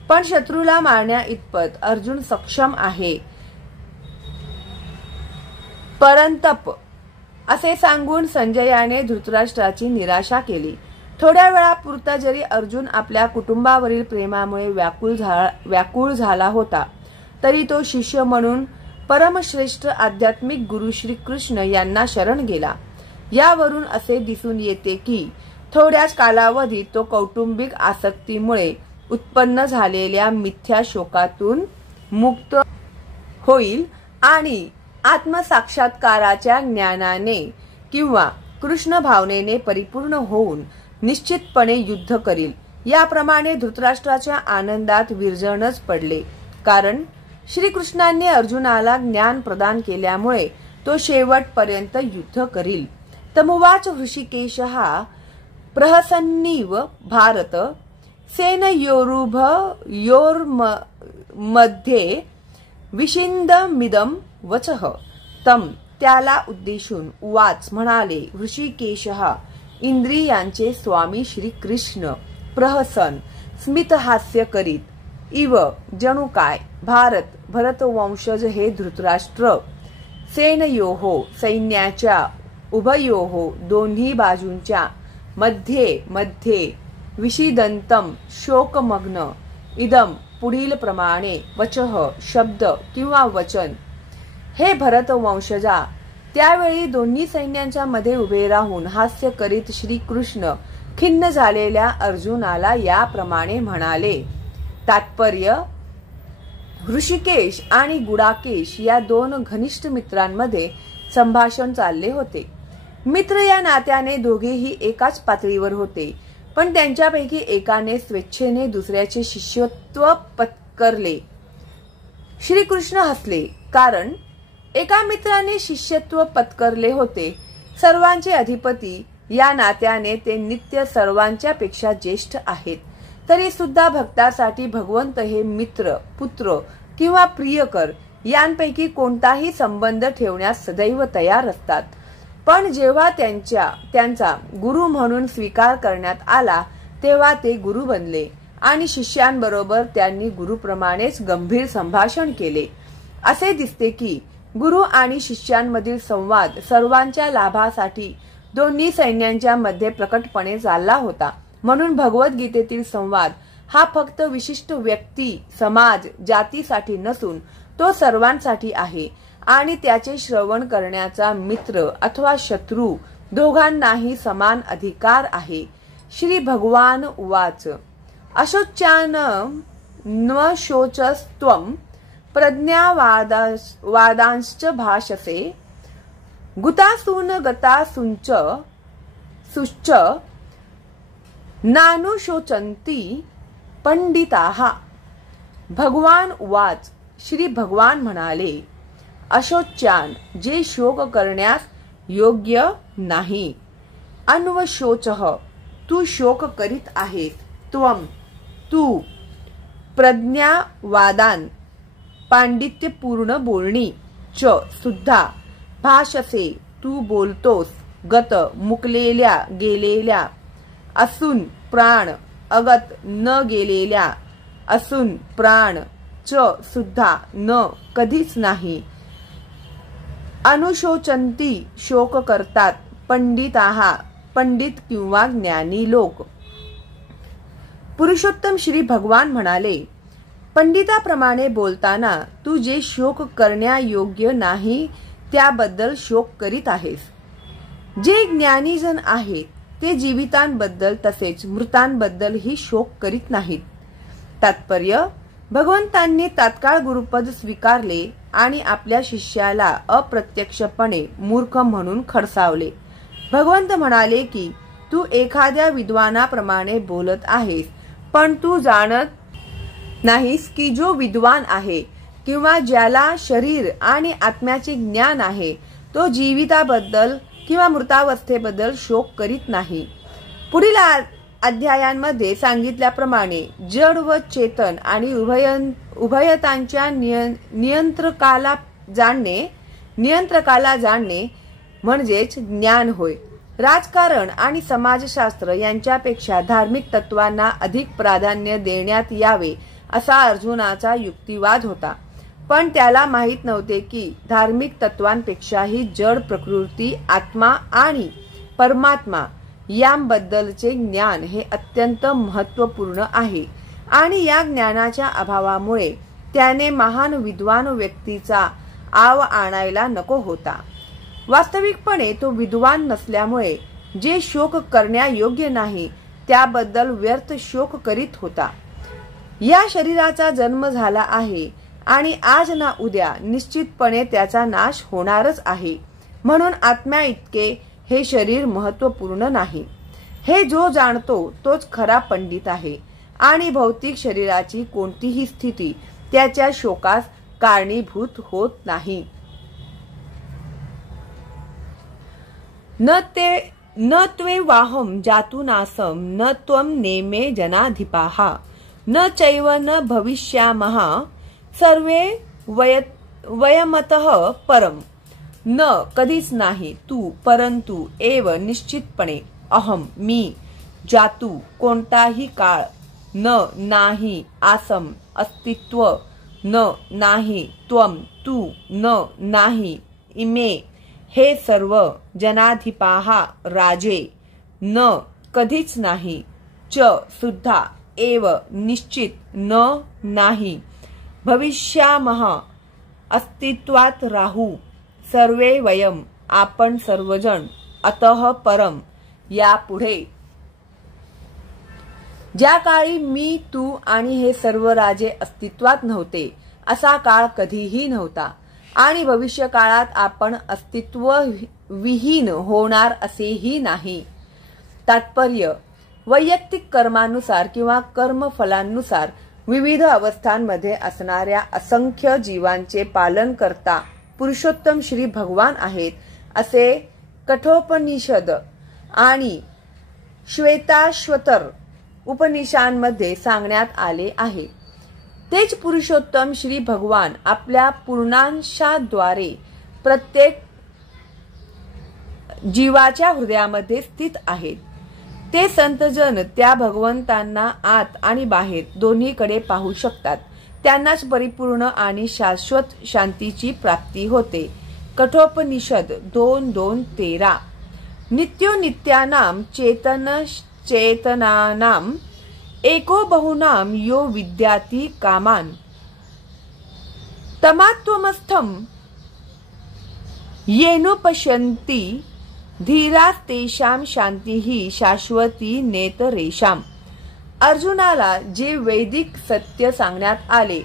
पण शत्रूला मारण्या इतपत अर्जुन सक्षम आहे, परंतप असे सांगून संजयाने धृतराष्ट्राची निराशा केली। थोड्या वेळापुरता जरी अर्जुन आपल्या कुटुंबावरील प्रेमामुळे व्याकुळ झाला होता, तरी तो शिष्य म्हणून परमश्रेष्ठ आध्यात्मिक गुरु श्री कृष्ण यांना शरण गेला. यावरून असे दिसून येते की थोड्याच कालावधीत तो कौटुंबिक आसक्तीमुळे उत्पन्न झालेल्या मिथ्या शोकातून मुक्त होईल आणि आत्मसाक्षात्काराच्या ज्ञानाने किंवा कृष्ण भावनेने परिपूर्ण होऊन निश्चितपणे युद्ध करील. याप्रमाणे धृतराष्ट्राच्या आनंदात विरजणच पडले, कारण श्रीकृष्णांनी अर्जुनाला ज्ञान प्रदान केल्यामुळे तो शेवटपर्यंत युद्ध करील. तमुवाच हृषिकेशः प्रहसन्नीव भारत सेनयोरुभयोर्मध्ये विषिन्दमिदं वचः. तम त्याला उद्देशून उवाच म्हणाले हृषिकेशः, इंद्रियांचे स्वामी श्री कृष्ण प्रहसन स्मितहास्य करीत, इव जणू काय भरतवंशज हे धृतराष्ट्र सेनयोः सैन्याच्या उभयोः दोन्ही बाजूंच्या मध्ये विषिदंतम शोकमग्न इदम पुढील प्रमाणे वचः शब्द किंवा वचन. हे भरतवंशजा, त्यावेळी दोन्ही सैन्यांच्या मध्ये उभे राहून हास्य करीत श्रीकृष्ण खिन्न झालेल्या अर्जुनाला याप्रमाणे म्हणाले. तात्पर्य: ऋषिकेश आणि गुडाकेश या दोन घनिष्ठ मित्रांमध्ये संभाषण चालले होते. मित्र या नात्याने दोघेही एकाच पातळीवर होते, पण त्यांच्यापैकी एकाने स्वेच्छेने दुसऱ्याचे शिष्यत्व पत्करले. श्रीकृष्ण हसले, कारण एका मित्राने शिष्यत्व पत्करले होते. सर्वांचे अधिपती या नात्याने ते नित्य सर्वांच्या पेक्षा ज्येष्ठ आहेत. तरी सुद्धा भक्तासाठी भगवंत हे मित्र, पुत्र किंवा प्रियकर यांपैकी कोणताही संबंध ठेवण्यास सदैव तयार असतात. पण जेव्हा त्यांचा गुरु म्हणून स्वीकार करण्यात आला, तेव्हा ते गुरु बनले आणि शिष्यांबरोबर त्यांनी गुरुप्रमाणेच गंभीर संभाषण केले. असे दिसते की गुरु आणि शिष्यांमधील संवाद सर्वांच्या लाभासाठी दोन्ही सैन्यांच्या मध्ये प्रकटपणे चालला होता. म्हणून भगवद्गीतेतील संवाद हा फक्त विशिष्ट व्यक्ती, समाज, जातीसाठी नसून तो सर्वांसाठी आहे आणि त्याचे श्रवण करण्याचा मित्र अथवा शत्रू दोघांनाही समान अधिकार आहे. श्री भगवान उवाच अशोच्यान नशोचस्त्वं प्रज्ञावादांश्च भाषसे गुतासून गतासूंच सुश्च नानुशोचन्ति पंडिताः. भगवान उवाच, श्री भगवान म्हणाले, अशोच्यान जे शोक करण्यास योग्य नाही. अन्वशोचः तू शोक करीत आहेस. त्वं तू प्रज्ञावादान पांडित्यपूर्ण बोलणी च सुद्धा भाषसे तू बोलतोस. गत मुकलेल्या गेलेल्या असून प्राण अगत न गेलेल्या असून प्राण च सुद्धा न कधीच नाही. अनुशोचंती शोक करतात. पंडिताः पंडित किंवा ज्ञानी लोक. पुरुषोत्तम श्री भगवान म्हणाले, पंडिताप्रमाणे बोलताना तू जे शोक करण्यायोग्य नाही त्याबद्दल शोक करीत आहेस. जे ज्ञानीजन आहेत ते जीवितांबद्दल तसेच मृतांबद्दल ही शोक करीत नाहीत. तात्पर्य: भगवंतांनी तात्काळ गुरुपद स्वीकारले आणि आपल्या शिष्याला अप्रत्यक्षपणे मूर्ख म्हणून खडसावले. भगवंत म्हणाले की तू एखाद्या विद्वानाप्रमाणे बोलत आहेस, पण तू जाणत नाहीस की जो विद्वान आहे किंवा ज्याला शरीर आणि आत्म्याचे ज्ञान आहे तो जीविताबद्दल किंवा मृतावस्थेबद्दल शोक करीत नाही. पुढील अध्यायांमध्ये सांगितल्याप्रमाणे जड व चेतन आणि उभयतांच्या नियंत्रकाला जाणणे म्हणजेच ज्ञान होय. राजकारण आणि समाजशास्त्र यांच्यापेक्षा धार्मिक तत्वांना अधिक प्राधान्य देण्यात यावे असा अर्जुनाचा युक्तिवाद होता. पण त्याला माहित नव्हते की धार्मिक तत्वांपेक्षाही जड प्रकृती, आत्मा आणि परमात्मा यांबद्दलचे ज्ञान हे अत्यंत महत्त्वपूर्ण आहे आणि या ज्ञानाच्या अभावामुळे त्याने महान विद्वान व्यक्तीचा आव आणायला नको होता. वास्तविकपणे तो विद्वान नसल्यामुळे जे शोक करण्यायोग्य नाही त्याबद्दल व्यर्थ शोक करीत होता. या शरीराचा जन्म झाला आहे आणि आज ना उद्या निश्चितपणे त्याचा नाश होणारच आहे. म्हणून आत्म्या इतके हे शरीर महत्त्वपूर्ण नाही. हे जो जाणतो तोच खरा पंडित आहे आणि भौतिक शरीराची कोणतीही स्थिती त्याच्या शोकास कारणीभूत होत नाही. न त्वे वाहम जातुनासम न त्वं नेमे जनाधिपाः न चैव न भविष्यामः सर्वे वयमतः परम. न कधीच नाही, तू परंतु एव निश्चितपणे, अहम मी, जातु कोणताही काळ, न नाही आसम अस्तित्व, न नाही त्वं तू, न नाही इमे हे सर्व, जनाधिपाः राजे, न कधीच नाही, च सुद्धा, एव निश्चित, न नाही, भविष्यामः अस्तित्वात राहू, सर्वे वयम आपण सर्वजण, अतः परम यापुढे. ज्या काळी मी, तू आणि हे सर्व राजे अस्तित्वात नव्हते असा काळ कधीही नव्हता आणि भविष्य काळात आपण अस्तित्व विहीन होणार असेही नाही. तात्पर्य, वैयक्तिक कर्मानुसार किंवा कर्मफलांनुसार विविध अवस्थांमध्ये असणाऱ्या असंख्य जीवांचे पालन करता पुरुषोत्तम श्री भगवान आहेत असे कठोपनिषद आणि श्वेताश्वतर उपनिषदांमध्ये सांगण्यात आले आहे. तेच पुरुषोत्तम श्री भगवान आपल्या पूर्णांशाद्वारे प्रत्येक जीवाच्या हृदयामध्ये स्थित आहेत. ते संतजन त्या भगवंतांना आत आणि बाहेर दोन्हीकडे पाहू शकतात. त्यांनाच परिपूर्ण आणि शाश्वत शांतीची प्राप्ती होते. कठोपनिषद 2:2-13. नित्यो नित्यानां चेतनानां एको बहुनां यो विद्याति कामान तमात्वमस्थं येनुपश्यन्ति धीरास्तेषां शांतीहि शाश्वती नेतरेषाम. अर्जुनाला जे वैदिक सत्य सांगण्यात आले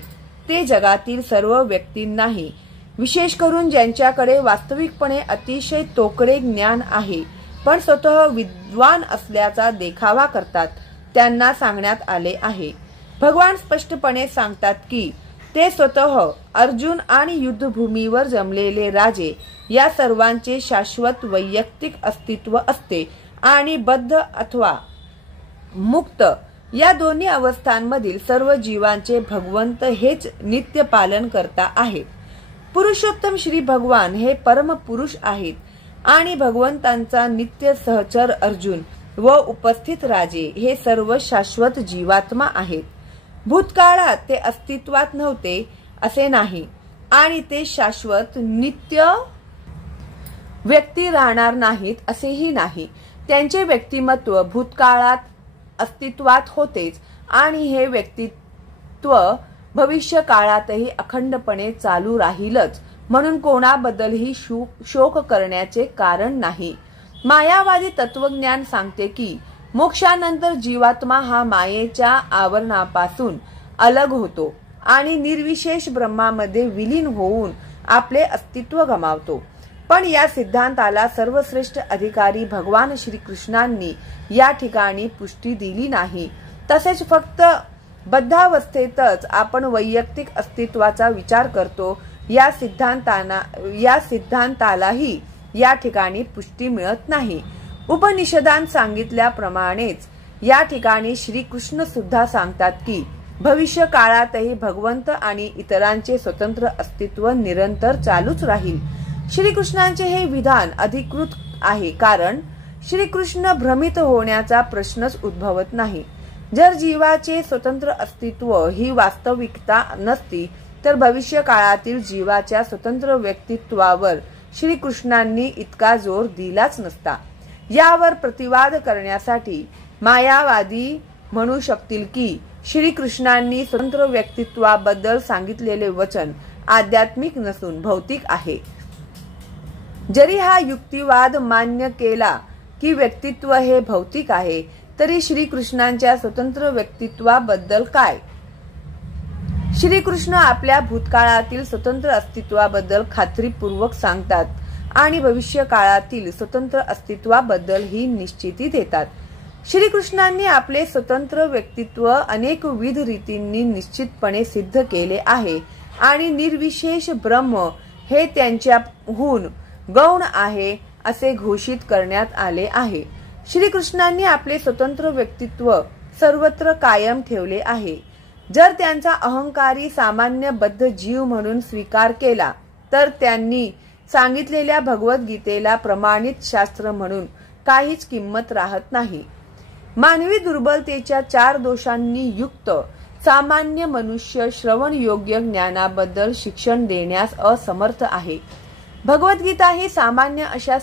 ते जगातील सर्व व्यक्तींनाही, विशेष करून ज्यांच्याकडे वास्तविकपणे अतिशय तोकडे ज्ञान आहे पण स्वतः विद्वान असल्याचा देखावा करतात, त्यांना सांगण्यात आले आहे. भगवान स्पष्टपणे सांगतात की ते स्वतः, अर्जुन आणि युद्धभूमीवर जमलेले राजे या सर्वांचे शाश्वत वैयक्तिक अस्तित्व असते आणि बद्ध अथवा मुक्त या दोन्ही अवस्थांमधील सर्व जीवांचे भगवंत हेच नित्य पालन करता आहेत. पुरुषोत्तम श्री भगवान हे परम पुरुष आहेत आणि भगवंतांचा नित्य सहचर अर्जुन व उपस्थित राजे हे सर्व शाश्वत जीवात्मा आहेत. भूतकाळात ते अस्तित्वात नव्हते असे नाही आणि ते शाश्वत नित्य व्यक्ती राहणार नाहीत असेही नाही. त्यांचे व्यक्तिमत्व भूतकाळात अस्तित्वात होतेच आणि हे व्यक्तित्व भविष्य काळातही अखंडपणे चालू राहीलच. म्हणून कोणाबद्दलही शोक करण्याचे कारण नाही. मायावादी तत्वज्ञान सांगते की मोक्षानंतर जीवात्मा हा मायेच्या आवरणापासून अलग होतो आणि निर्विशेष ब्रह्मामध्ये विलीन होऊन आपले अस्तित्व गमावतो. पण या सिद्धांताला सर्वश्रेष्ठ अधिकारी भगवान श्रीकृष्णांनी या ठिकाणी पुष्टी दिली नाही. तसेच फक्त बद्धावस्थेतच आपण वैयक्तिक अस्तित्वाचा विचार करतो या सिद्धांतालाही या ठिकाणी पुष्टी मिळत नाही. उपनिषदांत सांगितल्याप्रमाणेच या ठिकाणी श्रीकृष्ण सुद्धा सांगतात की भविष्य काळातही भगवंत आणि इतरांचे स्वतंत्र अस्तित्व निरंतर चालूच राहील. श्रीकृष्णांचे हे विधान अधिकृत आहे कारण श्रीकृष्ण भ्रमित होण्याचा प्रश्नच उद्भवत नाही. जर जीवाचे स्वतंत्र अस्तित्व ही वास्तविकता नसती तर भविष्य काळातील जीवाच्या स्वतंत्र व्यक्तित्वावर श्रीकृष्णांनी इतका जोर दिलाच नसता. यावर प्रतिवाद करण्यासाठी मायावादी म्हणू शकतील की श्रीकृष्णांनी स्वतंत्र व्यक्तित्वाबद्दल सांगितलेले वचन आध्यात्मिक नसून भौतिक आहे. जरी हा युक्तिवाद मान्य केला की व्यक्तित्व हे भौतिक आहे, तरी श्रीकृष्णांच्या स्वतंत्र व्यक्तित्वाबद्दल काय? श्रीकृष्ण आपल्या भूतकाळातील स्वतंत्र अस्तित्वाबद्दल खात्रीपूर्वक सांगतात आणि भविष्य काळातील स्वतंत्र अस्तित्वाबद्दल ही निश्चिती देतात. श्रीकृष्णांनी आपले स्वतंत्र व्यक्तित्व अनेकविध रीतींनी निश्चितपणे सिद्ध केले आहे आणि निर्विशेष ब्रह्म हे त्यांच्याहून गौण आहे असे घोषित करण्यात आले आहे. श्रीकृष्णांनी आपले स्वतंत्र व्यक्तित्व सर्वत्र कायम ठेवले आहे. जर त्यांचा अहंकारी सामान्यबद्ध जीव म्हणून स्वीकार केला तर त्यांनी सांगितलेल्या भगवद्गीतेला प्रमाणित शास्त्र म्हणून काहीच किंमत राहत नाही. मानवी दुर्बलतेच्या 4 दोषांनी युक्त सामान्य मनुष्य श्रवण योग्य ज्ञानाबद्दल शिक्षण देण्यास असमर्थ आहे. भगवद्गीता ही सामान्य अशा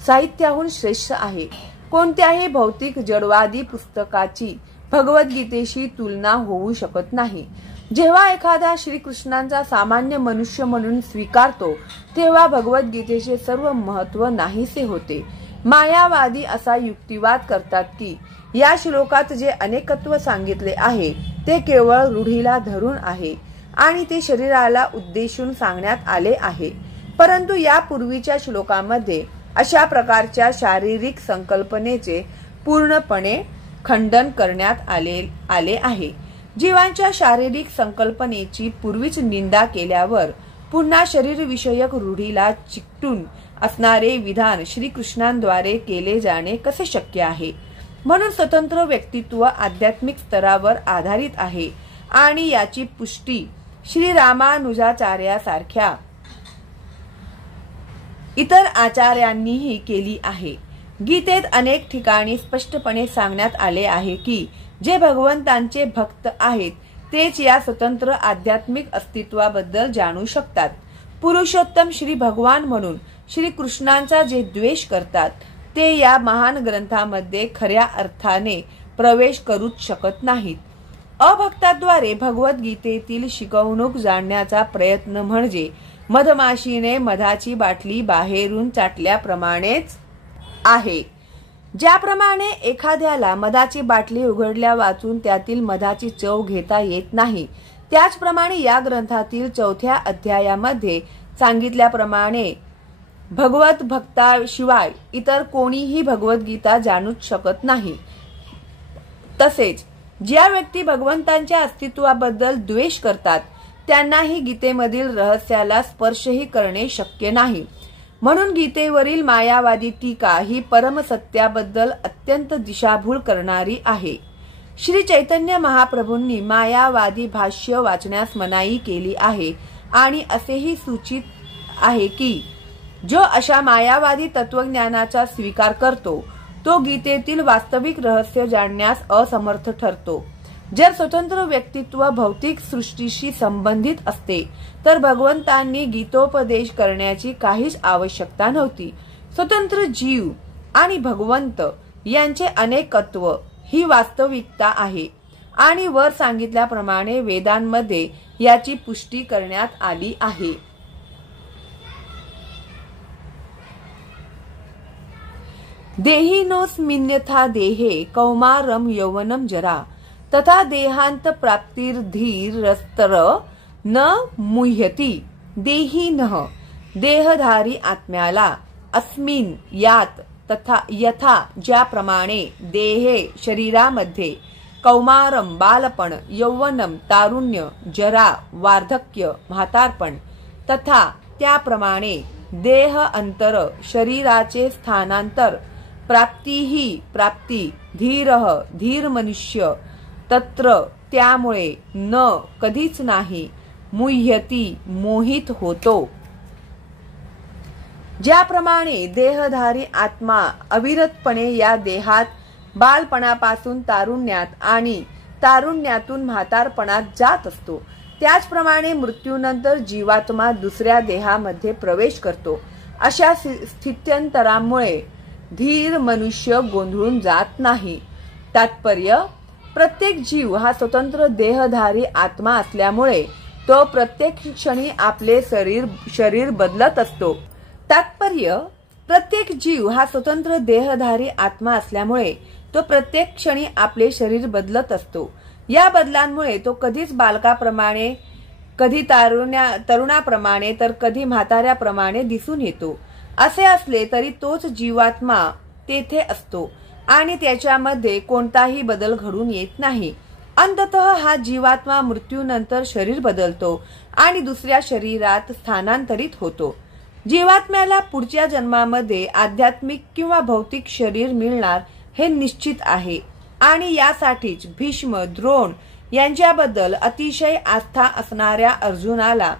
साहित्याहून श्रेष्ठ आहे. कोणत्याही भौतिक जडवादी पुस्तकाची भगवद्गीतेशी तुलना होऊ शकत नाही. जेव्हा एखादा श्रीकृष्णांचा सामान्य मनुष्य म्हणून स्वीकारतो तेव्हा भगवद्गीतेचे सर्व महत्त्व नाहीसे होते. मायावादी असा युक्तिवाद करतात की या श्लोकात जे अनेकत्व सांगितले आहे ते केवळ रूढीला धरून आहे आणि ते शरीराला उद्देशून सांगण्यात आले आहे. परंतु या पूर्वीच्या श्लोकामध्ये अशा प्रकारच्या शारीरिक संकल्पनेचे पूर्णपणे खंडन करण्यात आले आहे. जीवांच्या शारीरिक संकल्पनेची पूर्वीच निंदा केल्यावर पुन्हा शरीर विषयक रूढीला चिकटून असणारे विधान श्रीकृष्णांद्वारे केले जाणे कसे शक्य आहे? म्हणून स्वतंत्र व्यक्तित्व आध्यात्मिक स्तरावर आधारित आहे आणि याची पुष्टी श्री रामानुजाचार्यासारख्या इतर आचार्यांनीही केली आहे. गीतेत अनेक ठिकाणी स्पष्टपणे सांगण्यात आले आहे की जे भगवंतांचे भक्त आहेत तेच या स्वतंत्र आध्यात्मिक अस्तित्वाबद्दल जाणू शकतात. पुरुषोत्तम श्री भगवान म्हणून श्री कृष्णांचा जे द्वेष करतात ते या महान ग्रंथामध्ये खऱ्या अर्थाने प्रवेश करूच शकत नाहीत. अभक्ताद्वारे भगवद्गीतेतील शिकवणूक जाणण्याचा प्रयत्न म्हणजे मधमाशीने मधाची बाटली बाहेरून चाटल्याप्रमाणेच आहे. ज्याप्रमाणे एखाद्याला मधाची बाटली उघडल्या वाचून त्यातील मधाची चव घेता येत नाही, त्याचप्रमाणे या ग्रंथातील 4थ्या अध्यायामध्ये सांगितल्याप्रमाणे भगवत भक्ताशिवाय इतर कोणीही भगवद्गीता जाणूच शकत नाही. तसेच ज्या व्यक्ती भगवंतांच्या अस्तित्वाबद्दल द्वेष करतात त्यांनाही गीतेमधील रहस्याला स्पर्शही करणे शक्य नाही. म्हणून गीतेवरील मायावादी टीका ही परमसत्याबद्दल अत्यंत दिशाभूल करणारी आहे. श्री चैतन्य महाप्रभूंनी मायावादी भाष्य वाचण्यास मनाई केली आहे आणि असेही सूचित आहे की जो अशा मायावादी तत्वज्ञानाचा स्वीकार करतो तो गीतेतील वास्तविक रहस्य जाणण्यास असमर्थ ठरतो. जर स्वतंत्र व्यक्तित्व भौतिक सृष्टीशी संबंधित असते तर भगवंतांनी गीतोपदेश करण्याची काहीच आवश्यकता नव्हती. स्वतंत्र जीव आणि भगवंत यांचे अनेकत्व ही वास्तविकता आहे आणि वर सांगितल्याप्रमाणे वेदांमध्ये याची पुष्टी करण्यात आली आहे. देहिनोऽस्मिन्यथा देहे कौमारम यौवनम जरा तथा देहांत प्राप्तिर्धीरस्तर न मुह्यती. देहिनः देहधारी आत्म्याला अस्मिन यात तथा यथा ज्याप्रमाणे देहे शरीरामध्ये कौमारम बालपण, यौवनम तारुण्य, जरा वार्धक्य म्हातारपण तथा त्याप्रमाणे देह अंतर शरीराचे स्थानांतर, प्राप्तीही प्राप्ती, धीरः धीर मनुष्य तत्र त्यामुळे न कधीच नाही, मुह्यती मोहित होतो. ज्याप्रमाणे देहधारी आत्मा अविरतपणे या देहात बालपणापासून तारुण्यात आणि तारुण्यातून म्हातारपणात जात असतो, त्याचप्रमाणे मृत्यूनंतर जीवात्मा दुसऱ्या देहामध्ये प्रवेश करतो. अशा स्थित्यंतरामुळे धीर मनुष्य गोंधळून जात नाही. तात्पर्य: प्रत्येक जीव हा स्वतंत्र देहधारी आत्मा असल्यामुळे तो प्रत्येक क्षणी आपले शरीर बदलत असतो. तात्पर्य: प्रत्येक जीव हा स्वतंत्र देहधारी आत्मा असल्यामुळे तो प्रत्येक क्षणी आपले शरीर बदलत असतो. या बदलांमुळे तो कधीच बालकाप्रमाणे, कधी तरुणाप्रमाणे, तर कधी म्हाताऱ्याप्रमाणे दिसून येतो. असे असले तरी तोच जीवात्मा तेथे असतो आणि त्याच्यामध्ये कोणताही बदल घडून येत नाही. अंततः हा जीवात्मा मृत्यूनंतर शरीर बदलतो आणि दुसऱ्या शरीरात स्थानांतरित होतो. जीवात्म्याला पुढच्या जन्मामध्ये आध्यात्मिक किंवा भौतिक शरीर मिळणार हे निश्चित आहे आणि यासाठीच भीष्म, द्रोण यांच्याबद्दल अतिशय आस्था असणाऱ्या अर्जुनाला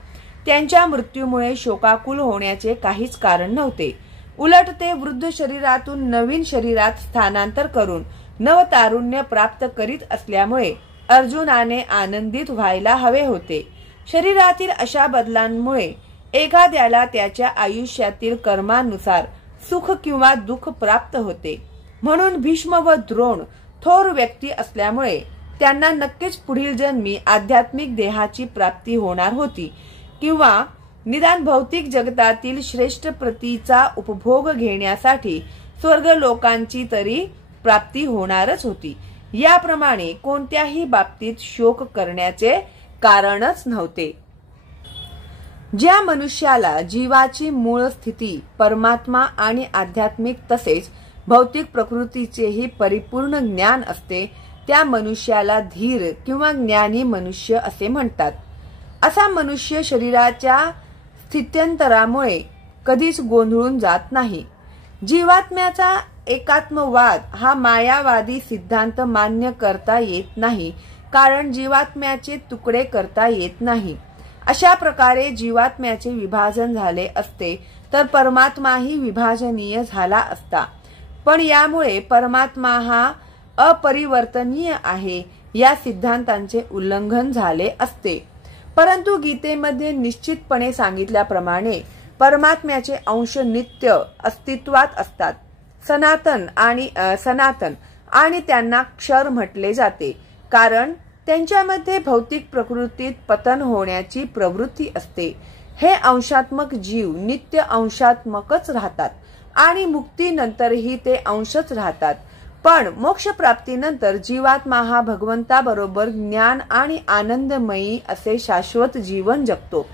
त्यांच्या मृत्यूमुळे शोकाकुल होण्याचे काहीच कारण नव्हते. उलट ते वृद्ध शरीरातून नवीन शरीरात स्थानांतर करून नवतारुण्य प्राप्त करीत असल्यामुळे अर्जुनाने आनंदित व्हायला हवे होते. शरीरातील अशा बदलांमुळे एखाद्याला त्याच्या आयुष्यातील कर्मानुसार सुख किंवा दुःख प्राप्त होते. म्हणून भीष्म व द्रोण थोर व्यक्ती असल्यामुळे त्यांना नक्कीच पुढील जन्मी आध्यात्मिक देहाची प्राप्ती होणार होती किंवा निदान भौतिक जगतातील श्रेष्ठ प्रतीचा उपभोग घेण्यासाठी स्वर्ग लोकांची तरी प्राप्ती होणारच होती. याप्रमाणे कोणत्याही बाबतीत शोक करण्याचे कारणच नव्हते. ज्या मनुष्याला जीवाची मूळ स्थिती परमात्मा आणि आध्यात्मिक तसेच भौतिक प्रकृतीचेही परिपूर्ण ज्ञान असते त्या मनुष्याला धीर किंवा ज्ञानी मनुष्य असे म्हणतात. असा मनुष्य शरीराच्या स्थित्यंतरामुळे कधीच गोंधळून जात नाही. जीवात्म्याचा एकात्मवाद हा मायावादी सिद्धांत मान्य करता येत नाही, कारण जीवात्म्याचे तुकडे करता येत नाही. अशा प्रकारे जीवात्म्याचे विभाजन झाले असते तर परमात्माही विभाजनीय झाला असता. पण यामुळे परमात्मा हा अपरिवर्तनीय आहे या सिद्धांतांचे उल्लंघन झाले असते. परंतु गीतेमध्ये निश्चितपणे सांगितल्याप्रमाणे परमात्म्याचे अंश नित्य अस्तित्वात असतात, सनातन आणि त्यांना क्षर म्हटले जाते, कारण त्यांच्यामध्ये भौतिक प्रकृतीत पतन होण्याची प्रवृत्ती असते. हे अंशात्मक जीव नित्य अंशात्मकच राहतात आणि मुक्तीनंतरही ते अंशच राहतात. पण मोक्षप्राप्तीनंतर जीवात्मा हा भगवंताबरोबर ज्ञान आणि आनंदमयी असे शाश्वत जीवन जगतो.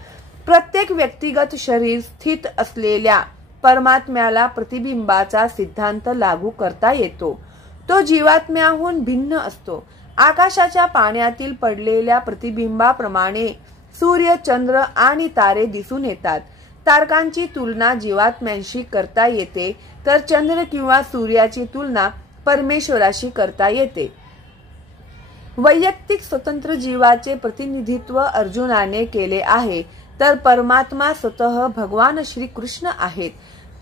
प्रत्येक व्यक्तिगत शरीर स्थित असलेल्या परमात्म्याला प्रतिबिंबाचा सिद्धांत लागू करता येतो. तो जीवात्म्याहून भिन्न असतो. आकाशाच्या पाण्यातील पडलेल्या प्रतिबिंबाप्रमाणे सूर्य, चंद्र आणि तारे दिसून येतात. तारकांची तुलना जीवात्म्यांशी करता येते तर चंद्र किंवा सूर्याची तुलना परमेश्वराशी करता येते. वैयक्तिक स्वतंत्र जीवाचे प्रतिनिधित्व अर्जुनाने केले आहे तर परमात्मा स्वतः भगवान श्री कृष्ण आहेत.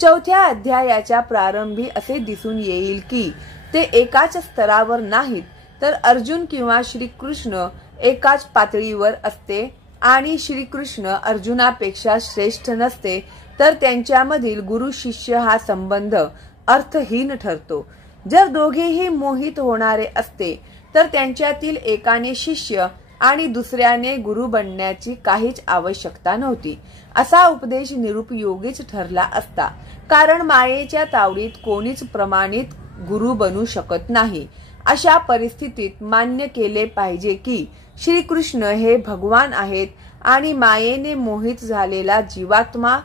4थ्या अध्यायाच्या प्रारंभी असे दिसून येईल की ते एकाच स्तरावर नाहीत, तर अर्जुन किंवा श्रीकृष्ण एकाच पातळीवर असते आणि श्रीकृष्ण अर्जुनापेक्षा श्रेष्ठ नसते, तर त्यांच्यामधील गुरु शिष्य हा संबंध अर्थहीन ठरतो. जर दोघेही मोहित होणारे असते तर त्यांच्यातील एकाने शिष्य आणि दुसऱ्याने गुरु बनण्याची काहीच आवश्यकता नव्हती. असा उपदेश निरुपयोगीच ठरला असता, कारण मायेच्या तावडीत कोणीच प्रमाणित गुरु बनू शकत नाही. अशा परिस्थितीत मान्य केले पाहिजे की श्रीकृष्ण हे भगवान आहेत आणि मायेने मोहित झालेला जीवात्मा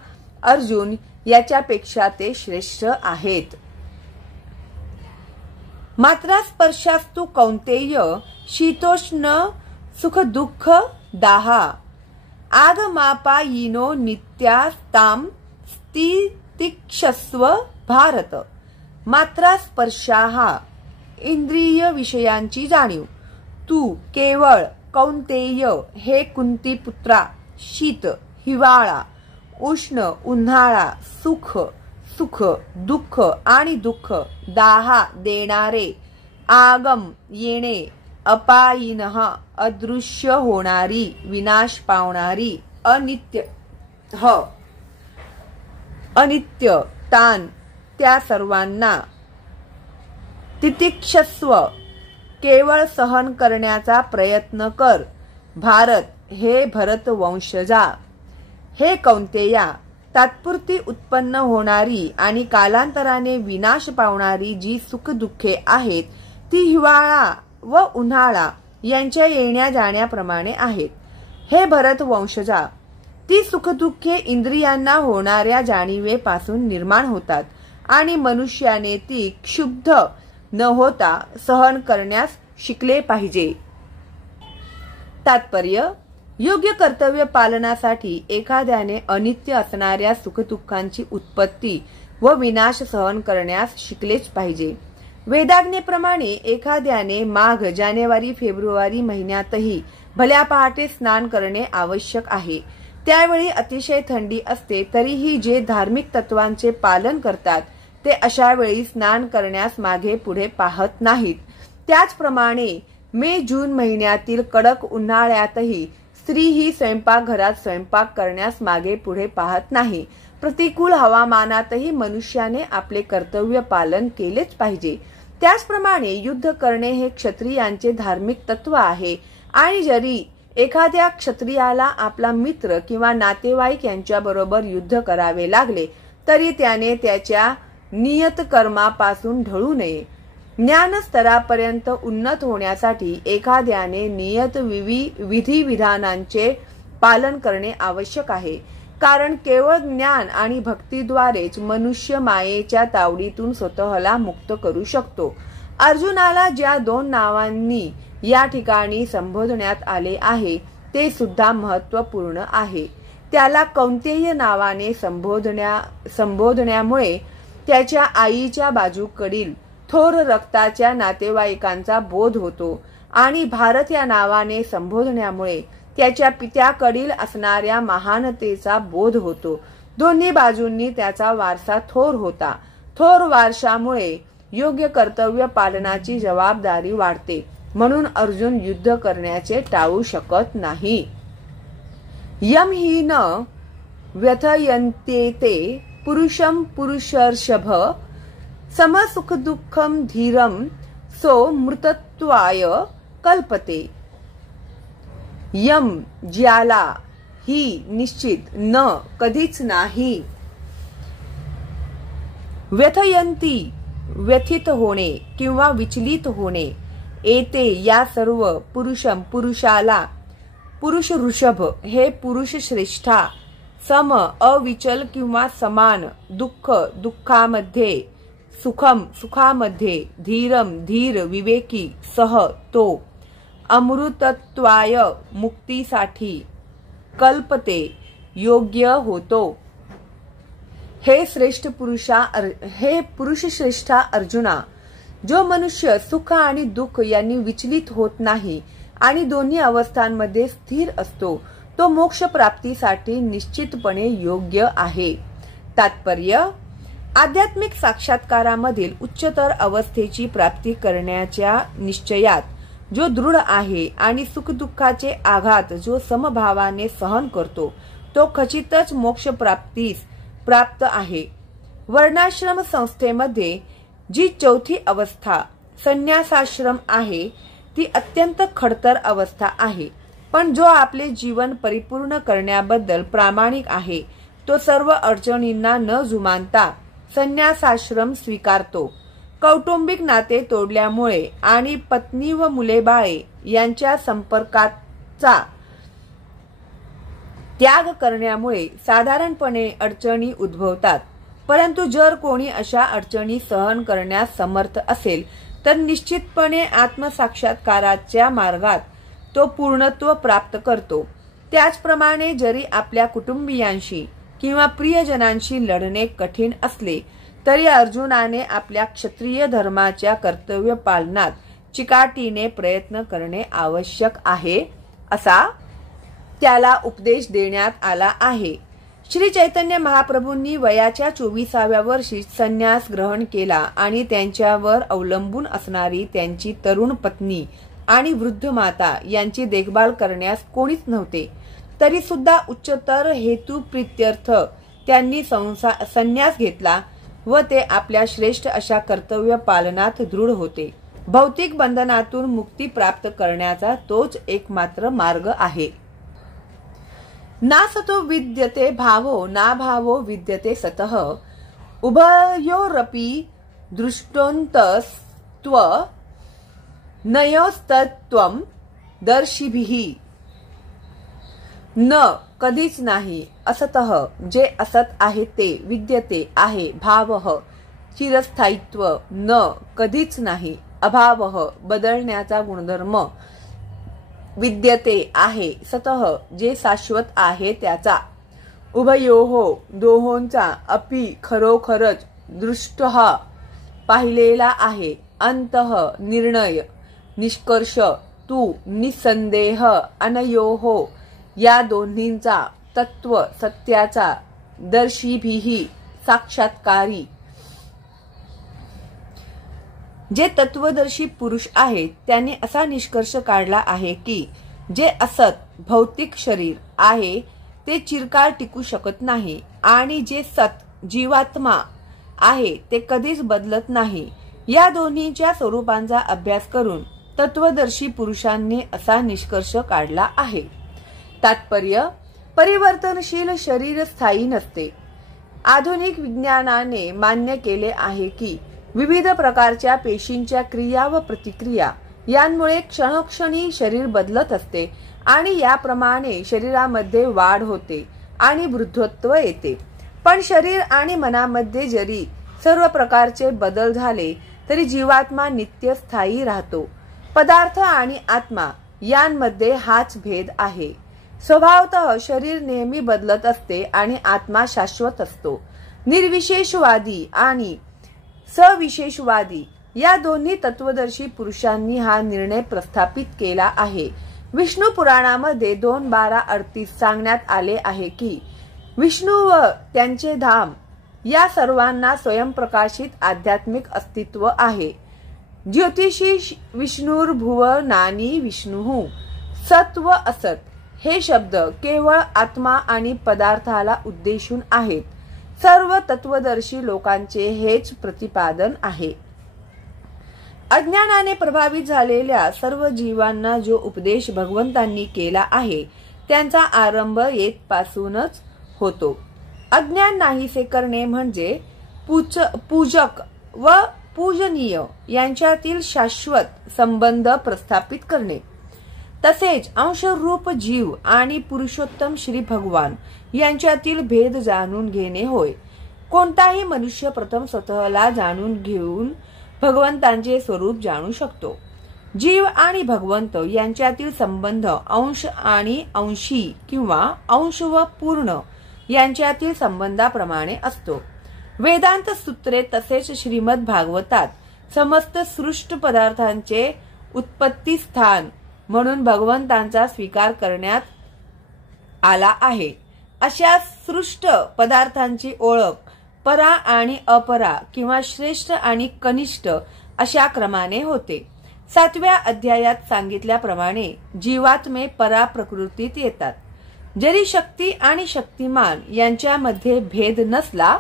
अर्जुन याच्यापेक्षा ते श्रेष्ठ आहेत. मात्रा स्पर्शास्तु कौंतेय शीतोष्ण सुख दुःख दाहा आगमापायिनो नित्यास्ताम स्थितिक्षस्व भारत. मात्रा स्पर्शाहा इंद्रिय विषयांची जाणीव. तू केवळ कौंतेय हे कुंतीपुत्रा, शीत हिवाळा, उष्ण उन्हाळा, सुख दुःख आणि दुःख, दाहा देणारे, आगम येणे, अपायिनः अदृश्य होणारी, विनाश पावणारी, अनित्य तान त्या सर्वांना तितिक्षस्व, केवळ सहन करण्याचा प्रयत्न कर. भारत हे भरत वंशजा, हे कौंतेया, तात्पुरती उत्पन्न होणारी आणि कालांतराने विनाश पावणारी जी सुखदुःखे आहेत ती हिवाळा व उन्हाळा यांच्या येण्या जाण्याप्रमाणे आहेत. हे भरत वंशजा, ती सुखदुःखे इंद्रियांना होणाऱ्या जाणीवेपासून निर्माण होतात आणि मनुष्याने ती क्षुब्ध न होता सहन करण्यास शिकले पाहिजे. तात्पर्य: योग्य कर्तव्य पालनासाठी एखाद्याने अनित्य असणाऱ्या सुखदुःखांची उत्पत्ती व विनाश सहन करण्यास शिकलेच पाहिजे. वेदाज्ञेप्रमाणे एखाद्याने माघ, जानेवारी, फेब्रुवारी महिन्यातही भल्या पहाटे स्नान करणे आवश्यक आहे. त्यावेळी अतिशय थंडी असते, तरीही जे धार्मिक तत्वांचे पालन करतात ते अशा वेळी स्नान करण्यास मागे पुढे पाहत नाहीत. त्याचप्रमाणे मे जून महिन्यातील कडक उन्हाळ्यातही स्त्री ही स्वयंपाकघरात स्वयंपाक करण्यास मागे पुढे पाहत नाही. प्रतिकूल हवामानातही मनुष्याने आपले कर्तव्य पालन केलेच पाहिजे. त्याचप्रमाणे युद्ध करणे हे क्षत्रियांचे धार्मिक तत्व आहे आणि जरी एखाद्या क्षत्रियाला आपला मित्र किंवा नातेवाईक यांच्याबरोबर युद्ध करावे लागले तरी त्याने त्याच्या नियत कर्मापासून ढळू नये. ज्ञान स्तरापर्यंत उन्नत होण्यासाठी एखाद्याने नियत विधी विधानांचे पालन करणे आवश्यक आहे. कारण केवळ ज्ञान आणि भक्तीद्वारेच मनुष्य मायेच्या तावडीतून स्वतःला मुक्त करू शकतो. अर्जुनाला ज्या 2 नावांनी या ठिकाणी संबोधण्यात आले आहे ते सुद्धा महत्त्वपूर्ण आहे. त्याला कौंतेय नावाने संबोधण्यामुळे त्याच्या आईच्या बाजूकडील थोर रक्ताच्या नातेवाईकांचा बोध होतो आणि भारत या नावाने संबोधण्यामुळे त्याच्या पित्याकडील असणाऱ्या महानतेचा बोध होतो. दोन्ही बाजूंनी त्याचा वारसा थोर होता. थोर वारशामुळे योग्य कर्तव्य पालनाची जबाबदारी वाढते. म्हणून अर्जुन युद्ध करण्याचे टाळू शकत नाही. यम हि न व्यथयन्त्येते पुरुषम पुरुषर्षभ, समसुख दुःखम धीरम सो मृतत्वाय कल्पते. यम ज्याला, ही निश्चित, न कधीच नाही. व्यथयंती व्यथित होणे किंवा विचलित होणे. येते या सर्व, पुरुषम पुरुषाला, पुरुष ऋषभ हे पुरुष श्रेष्ठा, सम अविचल किंवा समान, दुःख दुःखामध्ये, सुखम सुखामध्ये, धीरम धीर विवेकी, सह तो, अमृतत्वाय मुक्तीसाठी, कल्पते योग्य होतो. हे पुरुष श्रेष्ठा अर्जुना, जो मनुष्य सुख आणि दुःख यांनी विचलित होत नाही आणि दोन्ही अवस्थांमध्ये स्थिर असतो तो मोक्ष प्राप्तीसाठी निश्चितपणे योग्य आहे. तात्पर्य: आध्यात्मिक साक्षात्कारामधील उच्चतर अवस्थेची प्राप्ती करण्याच्या निश्चयात जो दृढ आहे आणि सुखदुःखाचे आघात जो समभावाने सहन करतो तो खचितच मोक्ष प्राप्तीस प्राप्त आहे. वर्णाश्रम संस्थेमध्ये जी चौथी अवस्था संन्यासाश्रम आहे ती अत्यंत खडतर अवस्था आहे. पण जो आपले जीवन परिपूर्ण करण्याबद्दल प्रामाणिक आहे तो सर्व अडचणींना न जुमानता संन्यासाश्रम स्वीकारतो. कौटुंबिक नाते तोडल्यामुळे आणि पत्नी व मुले बाळे यांच्या संपर्काचा त्याग करण्यामुळे साधारणपणे अडचणी उद्भवतात. परंतु जर कोणी अशा अडचणी सहन करण्यास समर्थ असेल तर निश्चितपणे आत्मसाक्षात्काराच्या मार्गात तो पूर्णत्व प्राप्त करतो. त्याचप्रमाणे जरी आपल्या कुटुंबियांशी किंवा प्रियजनांशी लढणे कठीण असले तरी अर्जुनाने आपल्या क्षत्रिय धर्माच्या कर्तव्य पालनात चिकाटीने प्रयत्न करणे आवश्यक आहे असा त्याला उपदेश देण्यात आला आहे. श्री चैतन्य महाप्रभूंनी वयाच्या 24व्या वर्षी संन्यास ग्रहण केला आणि त्यांच्यावर अवलंबून असणारी त्यांची तरुण पत्नी आणि वृद्ध माता यांची देखभाल करण्यास कोणीच नव्हते. तरी सुद्धा उच्चतर हेतुप्रीत्यर्थ त्यांनी संन्यास घेतला व ते आपल्या श्रेष्ठ अशा कर्तव्य पालनात दृढ होते. भौतिक बंधनातून मुक्ती प्राप्त करण्याचा तोच एकमात्र मार्ग आहे. नासतो विद्यते भावो ना भावो विद्यते सतः उभयोरपि दृष्टोन्तस्त्व नयोस्तत्त्वं दर्शिभिः. न कधीच नाही, असतः जे असत आहे ते, विद्यते आहे, भावः चिरस्थायित्व, न कधीच नाही, अभावः बदलण्याचा गुणधर्म, विद्यते आहे, सतः जे शाश्वत आहे त्याचा, उभयोः दोहोंचा, अपि खरोखरच, दृष्टः पाहिलेला आहे, अंतः निर्णय, निष्कर्ष, तू निसंदेह, अनयोः या दोन्हींचा, तत्व सत्याचा, दर्शीभिः साक्षात्कारी. जे तत्वदर्शी पुरुष आहेत त्यांनी असा निष्कर्ष काढला आहे की जे असत भौतिक शरीर आहे ते चिरकाळ टिकू शकत नाही आणि जे सत जीवात्मा आहे ते कधीच बदलत नाही. या दोन्हीच्या स्वरूपांचा अभ्यास करून तत्वदर्शी पुरुषांनी असा निष्कर्ष काढला आहे. तात्पर्य: परिवर्तनशील शरीर स्थायी नसते. आधुनिक विज्ञानाने मान्य केले आहे की विविध प्रकारच्या पेशींच्या क्रिया व प्रतिक्रिया यांमुळे क्षणोक्षणी शरीर बदलत असते आणि याप्रमाणे शरीरामध्ये वाढ होते आणि वृद्धत्व येते. पण शरीर आणि मनामध्ये जरी सर्व प्रकारचे बदल झाले तरी जीवात्मा नित्य स्थायी राहतो. पदार्थ आणि आत्मा यांमध्ये हाच भेद आहे. स्वभावतः शरीर नेहमी बदलत असते आणि आत्मा शाश्वत असतो. निर्विशेषवादी आणि सविशेषवादी या दोन्ही तत्वदर्शी पुरुषांनी हा निर्णय प्रस्थापित केला आहे. विष्णू पुराणामध्ये 2:12-38 सांगण्यात आले आहे की विष्णू व त्यांचे धाम या सर्वांना स्वयंप्रकाशित आध्यात्मिक अस्तित्व आहे. ज्योतिषी विष्णुर्भुवनानी विष्णुः. सत व असत हे शब्द केवळ आत्मा आणि पदार्थाला उद्देशून आहेत. सर्व तत्वदर्शी लोकांचे हेच प्रतिपादन आहे. अज्ञानाने प्रभावित झालेल्या सर्व जीवांना जो उपदेश भगवंतांनी केला आहे त्यांचा आरंभ येथपासूनच होतो. अज्ञान नाहीसे करणे म्हणजे पूजक व पूजनीय यांच्यातील शाश्वत संबंध प्रस्थापित करणे. तसेच अंशरूप जीव आणि पुरुषोत्तम श्री भगवान यांच्यातील भेद जाणून घेणे होय. कोणताही मनुष्य प्रथम स्वतःला जाणून घेऊन भगवंतांचे स्वरूप जाणू शकतो. जीव आणि भगवंत यांच्यातील संबंध अंश आणि अंशी किंवा अंश व पूर्ण यांच्यातील संबंधाप्रमाणे असतो. वेदांत सूत्रे तसेच श्रीमद भागवतात समस्त सृष्ट पदार्थांचे उत्पत्ती स्थान म्हणून भगवंतांचा स्वीकार करण्यात आला आहे. अशा सृष्ट पदार्थांची ओळख परा आणि अपरा किंवा श्रेष्ठ आणि कनिष्ठ अशा क्रमाने होते. 7व्या अध्यायात सांगितल्याप्रमाणे जीवात्मे परा प्रकृतीत येतात. जरी शक्ती आणि शक्तिमान यांच्यामध्ये भेद नसला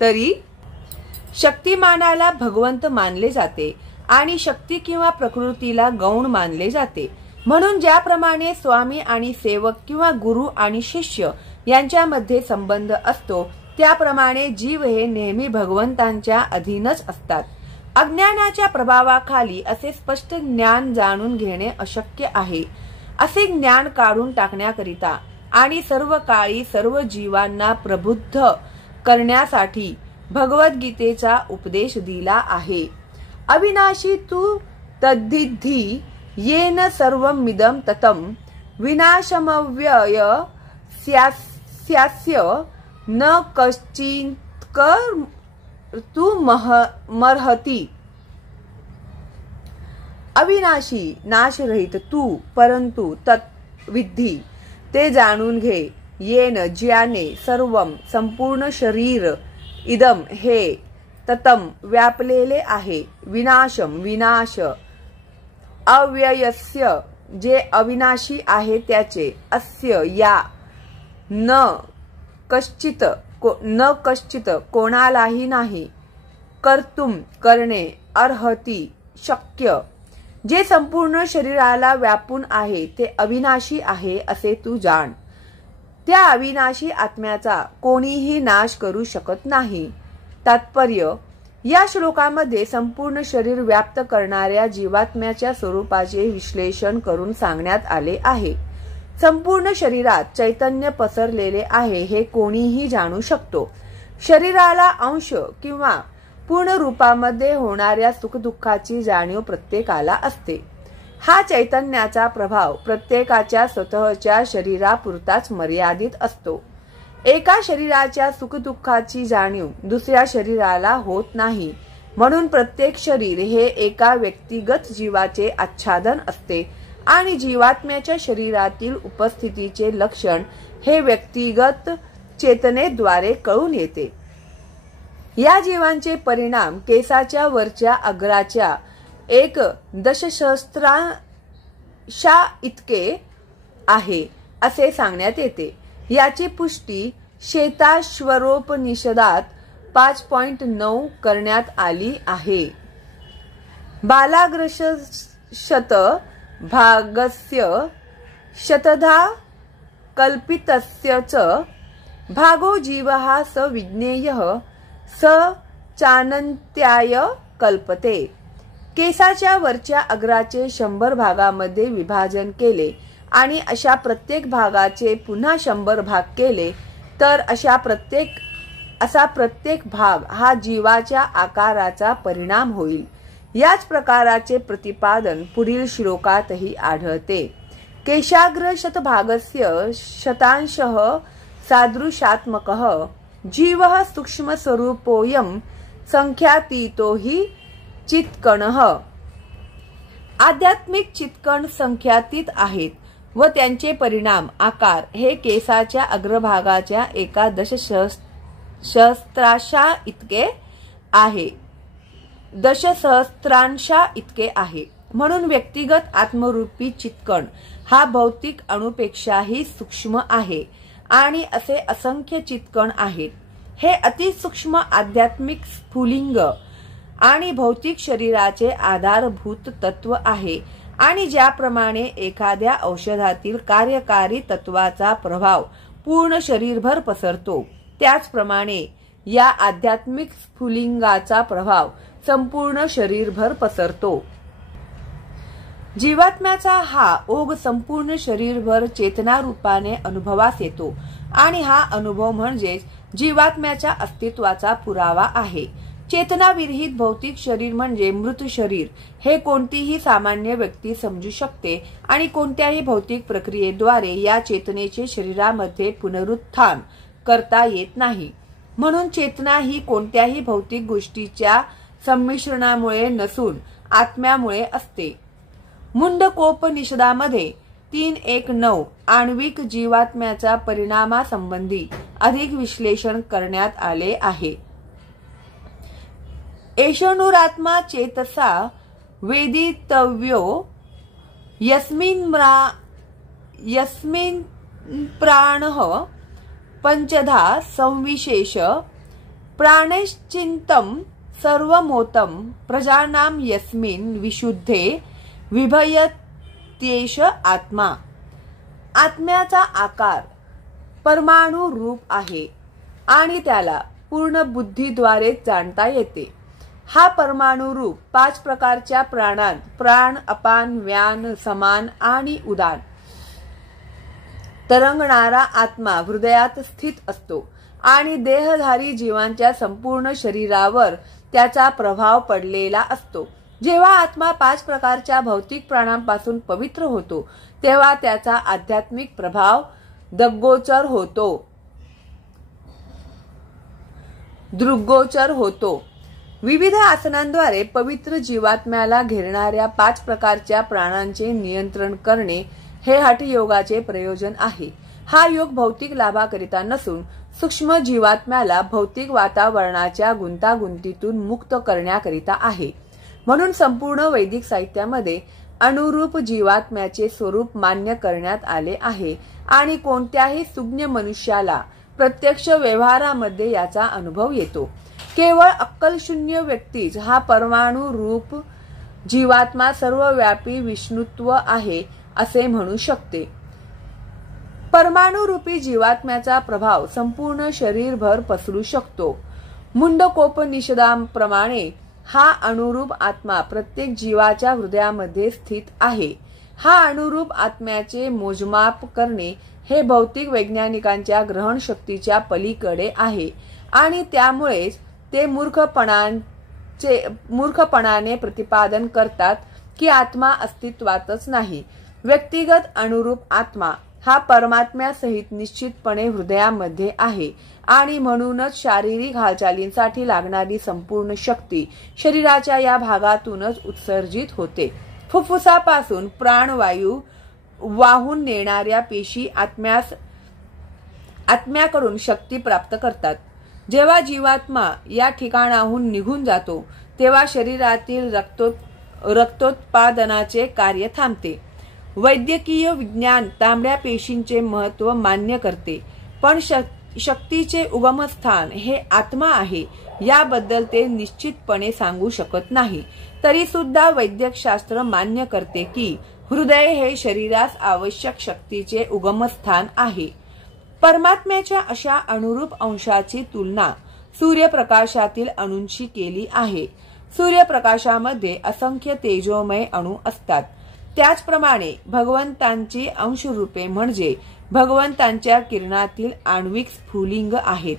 तरी शक्तिमानाला भगवंत मानले जाते आणि शक्ती किंवा प्रकृतीला गौण मानले जाते. म्हणून ज्याप्रमाणे स्वामी आणि सेवक किंवा गुरु आणि शिष्य यांच्यामध्ये संबंध असतो त्याप्रमाणे जीव हे नेहमी भगवंतांच्या अधीनच असतात. अज्ञानाच्या प्रभावाखाली असे स्पष्ट ज्ञान जाणून घेणे अशक्य आहे. असे ज्ञान काढून टाकण्याकरिता आणि सर्व काळी सर्व जीवांना प्रबुद्ध करण्यासाठी भगवद्गीतेचा उपदेश दिला आहे. अविनाशी तू तद्धिधी येन सर्वमिदं ततं विनाशमव्यय स्यास्य न कश्चित् तू मर्हति. अविनाशी नाशरहित तू, परंतु तत् विद्धी ते जाणून घे, येन ज्याने सर्वम संपूर्ण शरीर, इदम हे, ततम व्यापलेले आहे, विनाशम विनाश, अव्ययस्य जे अविनाशी आहे त्याचे, अस्य या, न कश्चित कोणालाही नाही, कर्तुम करणे अर्हती शक्य, जे संपूर्ण शरीराला व्यापून आहे ते अविनाशी आहे असे तू जाण. त्या अविनाशी आत्म्याचा कोणीही नाश करू शकत नाही. तात्पर्य: या श्लोकामध्ये संपूर्ण शरीर व्याप्त करणाऱ्या जीवात्म्याच्या स्वरूपाचे विश्लेषण करून सांगण्यात आले आहे. संपूर्ण शरीरात चैतन्य पसरलेले आहे हे कोणीही जाणू शकतो. शरीराला अंश किंवा पूर्ण रूपामध्ये होणाऱ्या सुखदुःखाची जाणीव प्रत्येकाला असते. हा चैतन्याचा प्रभाव प्रत्येकाच्या स्वतःच्या शरीरापुरताच मर्यादित असतो. एका शरीराच्या सुखदुःखाची जाणीव दुसऱ्या शरीराला होत नाही. म्हणून प्रत्येक शरीर हे एका व्यक्तिगत जीवाचे आच्छादन असते आणि जीवात्म्याच्या शरीरातील उपस्थितीचे लक्षण हे व्यक्तिगत चेतनेद्वारे कळून येते. या जीवांचे परिणाम केसाच्या वरच्या अग्राच्या 1 दशसहस्रांशा इतके आहे असे सांगण्यात येते. याची पुष्टी श्वेताश्वरोपनिषदात 5.9 करण्यात आली आहे. बालाग्रशत भागस्य शतधा कल्पितस्य च भागो जीवः स विज्ञेयः स चानन्त्याय कल्पते. केसाच्या वरच्या अग्राचे 100 भागामध्ये विभाजन केले आणि अशा प्रत्येक भागाचे पुन्हा 100 भाग केले तर असा प्रत्येक भाग हा जीवाच्या आकाराचा परिणाम होईल. याच प्रकाराचे प्रतिपादन पुढील श्लोकातही आढळते. केशाग्र शतभागस्य शतांशः सादृशात्मकः जीवः सूक्ष्म स्वरूपोऽयं संख्यातीतो हि चित्कणः. आध्यात्मिक चित्कण संख्यातीत आहेत व त्यांचे परिणाम आकार हे केसाच्या अग्रभागाच्या 1 दशसहस्रांशा इतके आहे. म्हणून व्यक्तिगत आत्मरूपी चित्कण हा भौतिक अणुपेक्षाही सूक्ष्म आहे आणि असे असंख्य चित्कण आहेत. हे अतिसूक्ष्म आध्यात्मिक स्फुलिंग आणि भौतिक शरीराचे आधारभूत तत्व आहे आणि ज्याप्रमाणे एखाद्या औषधातील कार्यकारी तत्वाचा प्रभाव पूर्ण शरीरभर पसरतो त्याचप्रमाणे या आध्यात्मिक स्फुलिंगाचा प्रभाव संपूर्ण शरीरभर पसरतो. जीवात्म्याचा हा ओघ संपूर्ण शरीरभर चेतना रूपाने अनुभवास येतो आणि हा अनुभव म्हणजेच जीवात्म्याच्या अस्तित्वाचा पुरावा आहे. चेतनाविरहित भौतिक शरीर म्हणजे मृत शरीर हे कोणतीही सामान्य व्यक्ती समजू शकते आणि कोणत्याही भौतिक प्रक्रियेद्वारे या चेतनेचे शरीरामध्ये पुनरुत्थान करता येत नाही. म्हणून चेतना ही कोणत्याही भौतिक गोष्टीच्या संमिश्रणामुळे नसून आत्म्यामुळे असते. मुंडकोपनिषदामध्ये 3.1.9 आण्विक जीवात्म्याच्या परिणामासंबंधी अधिक विश्लेषण करण्यात आले आहे. एषणुरात्मा चेतसा वेदितव्यो यस्मिन् प्राणः पंचधा संविशेष प्राणश्चिन्तं सर्वमोतं प्रजानां यस्मिन् विशुद्धे विभयत्येष आत्मा. आत्म्याचा आकार परमाणु रूप आहे आणि त्याला पूर्ण बुद्धीद्वारे जाणता येते. हा परमाणु रूप 5 प्रकारच्या प्राणांत प्राण, अपान, व्यान, समान आणि उदान तरंगणारा आत्मा हृदयात स्थित असतो आणि देहधारी जीवांच्या संपूर्ण शरीरावर त्याचा प्रभाव पडलेला असतो. जेव्हा आत्मा 5 प्रकारच्या भौतिक प्राणांपासून पवित्र होतो तेव्हा त्याचा आध्यात्मिक प्रभाव दृग्गोचर होतो. विविध आसनांद्वारे पवित्र जीवात्म्याला घेरणाऱ्या 5 प्रकारच्या प्राणांचे नियंत्रण करणे हे हठयोगाचे प्रयोजन आहे. हा योग भौतिक लाभाकरिता नसून सूक्ष्म जीवात्म्याला भौतिक वातावरणाच्या गुंतागुंतीतून मुक्त करण्याकरिता आहे. म्हणून संपूर्ण वैदिक साहित्यामध्ये अनुरूप जीवात्म्याचे स्वरूप मान्य करण्यात आले आहे आणि कोणत्याही सुज्ञ मनुष्याला प्रत्यक्ष व्यवहारामध्ये याचा अनुभव येतो. केवळ अक्कलशून्य व्यक्तीच हा परमाणु रूप जीवात्मा सर्वव्यापी विष्णुत्व आहे असे म्हणू शकते. परमाणुरूपी जीवात्म्याचा प्रभाव संपूर्ण शरीरभर पसरू शकतो. मुंडकोपनिषदाप्रमाणे हा अणुरूप आत्मा प्रत्येक जीवाच्या हृदयामध्ये स्थित आहे. हा अणुरूप आत्म्याचे मोजमाप करणे हे भौतिक वैज्ञानिकांच्या ग्रहणशक्तीच्या पलीकडे आहे आणि त्यामुळेच ते मूर्खपणाने प्रतिपादन करतात की आत्मा अस्तित्वातच नाही. व्यक्तिगत अणुरूप आत्मा हा परमात्म्यासहित निश्चितपणे हृदयामध्ये आहे आणि म्हणूनच शारीरिक हालचालींसाठी लागणारी संपूर्ण शक्ती शरीराच्या या भागातूनच उत्सर्जित होते. फुफ्फुसापासून प्राणवायू वाहून नेणाऱ्या पेशी आत्म्याकडून शक्ती प्राप्त करतात. जेव्हा जीवात्मा या ठिकाणाहून निघून जातो तेव्हा शरीरातील रक्तोत्पादनाचे कार्य थांबते. वैद्यकीय विज्ञान तांबड्या पेशींचे महत्त्व मान्य करते, पण शक्तीचे उगमस्थान हे आत्मा आहे याबद्दल ते निश्चितपणे सांगू शकत नाही. तरी सुद्धा वैद्यकशास्त्र मान्य करते की हृदय हे शरीरास आवश्यक शक्तीचे उगमस्थान आहे. परमात्म्याच्या अशा अनुरूप अंशाची तुलना सूर्यप्रकाशातील अणूंशी केली आहे. सूर्यप्रकाशामध्ये असंख्य तेजोमय अणू असतात. त्याचप्रमाणे भगवंतांची अंशरूपे म्हणजे भगवंतांच्या किरणातील आण्विक स्फुलिंग आहेत.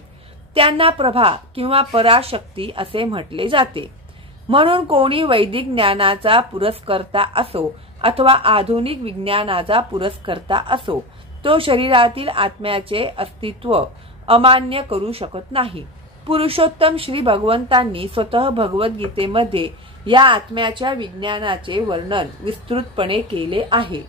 त्यांना प्रभा किंवा पराशक्ती असे म्हटले जाते. म्हणून कोणी वैदिक ज्ञानाचा पुरस्कर्ता असो अथवा आधुनिक विज्ञानाचा पुरस्कर्ता असो, तो शरीरातील आत्म्याचे अस्तित्व अमान्य करू शकत नाही. पुरुषोत्तम श्री भगवंतांनी स्वतः भगवद्गीतेमध्ये या आत्म्याच्या विज्ञानाचे वर्णन विस्तृतपणे केले आहे.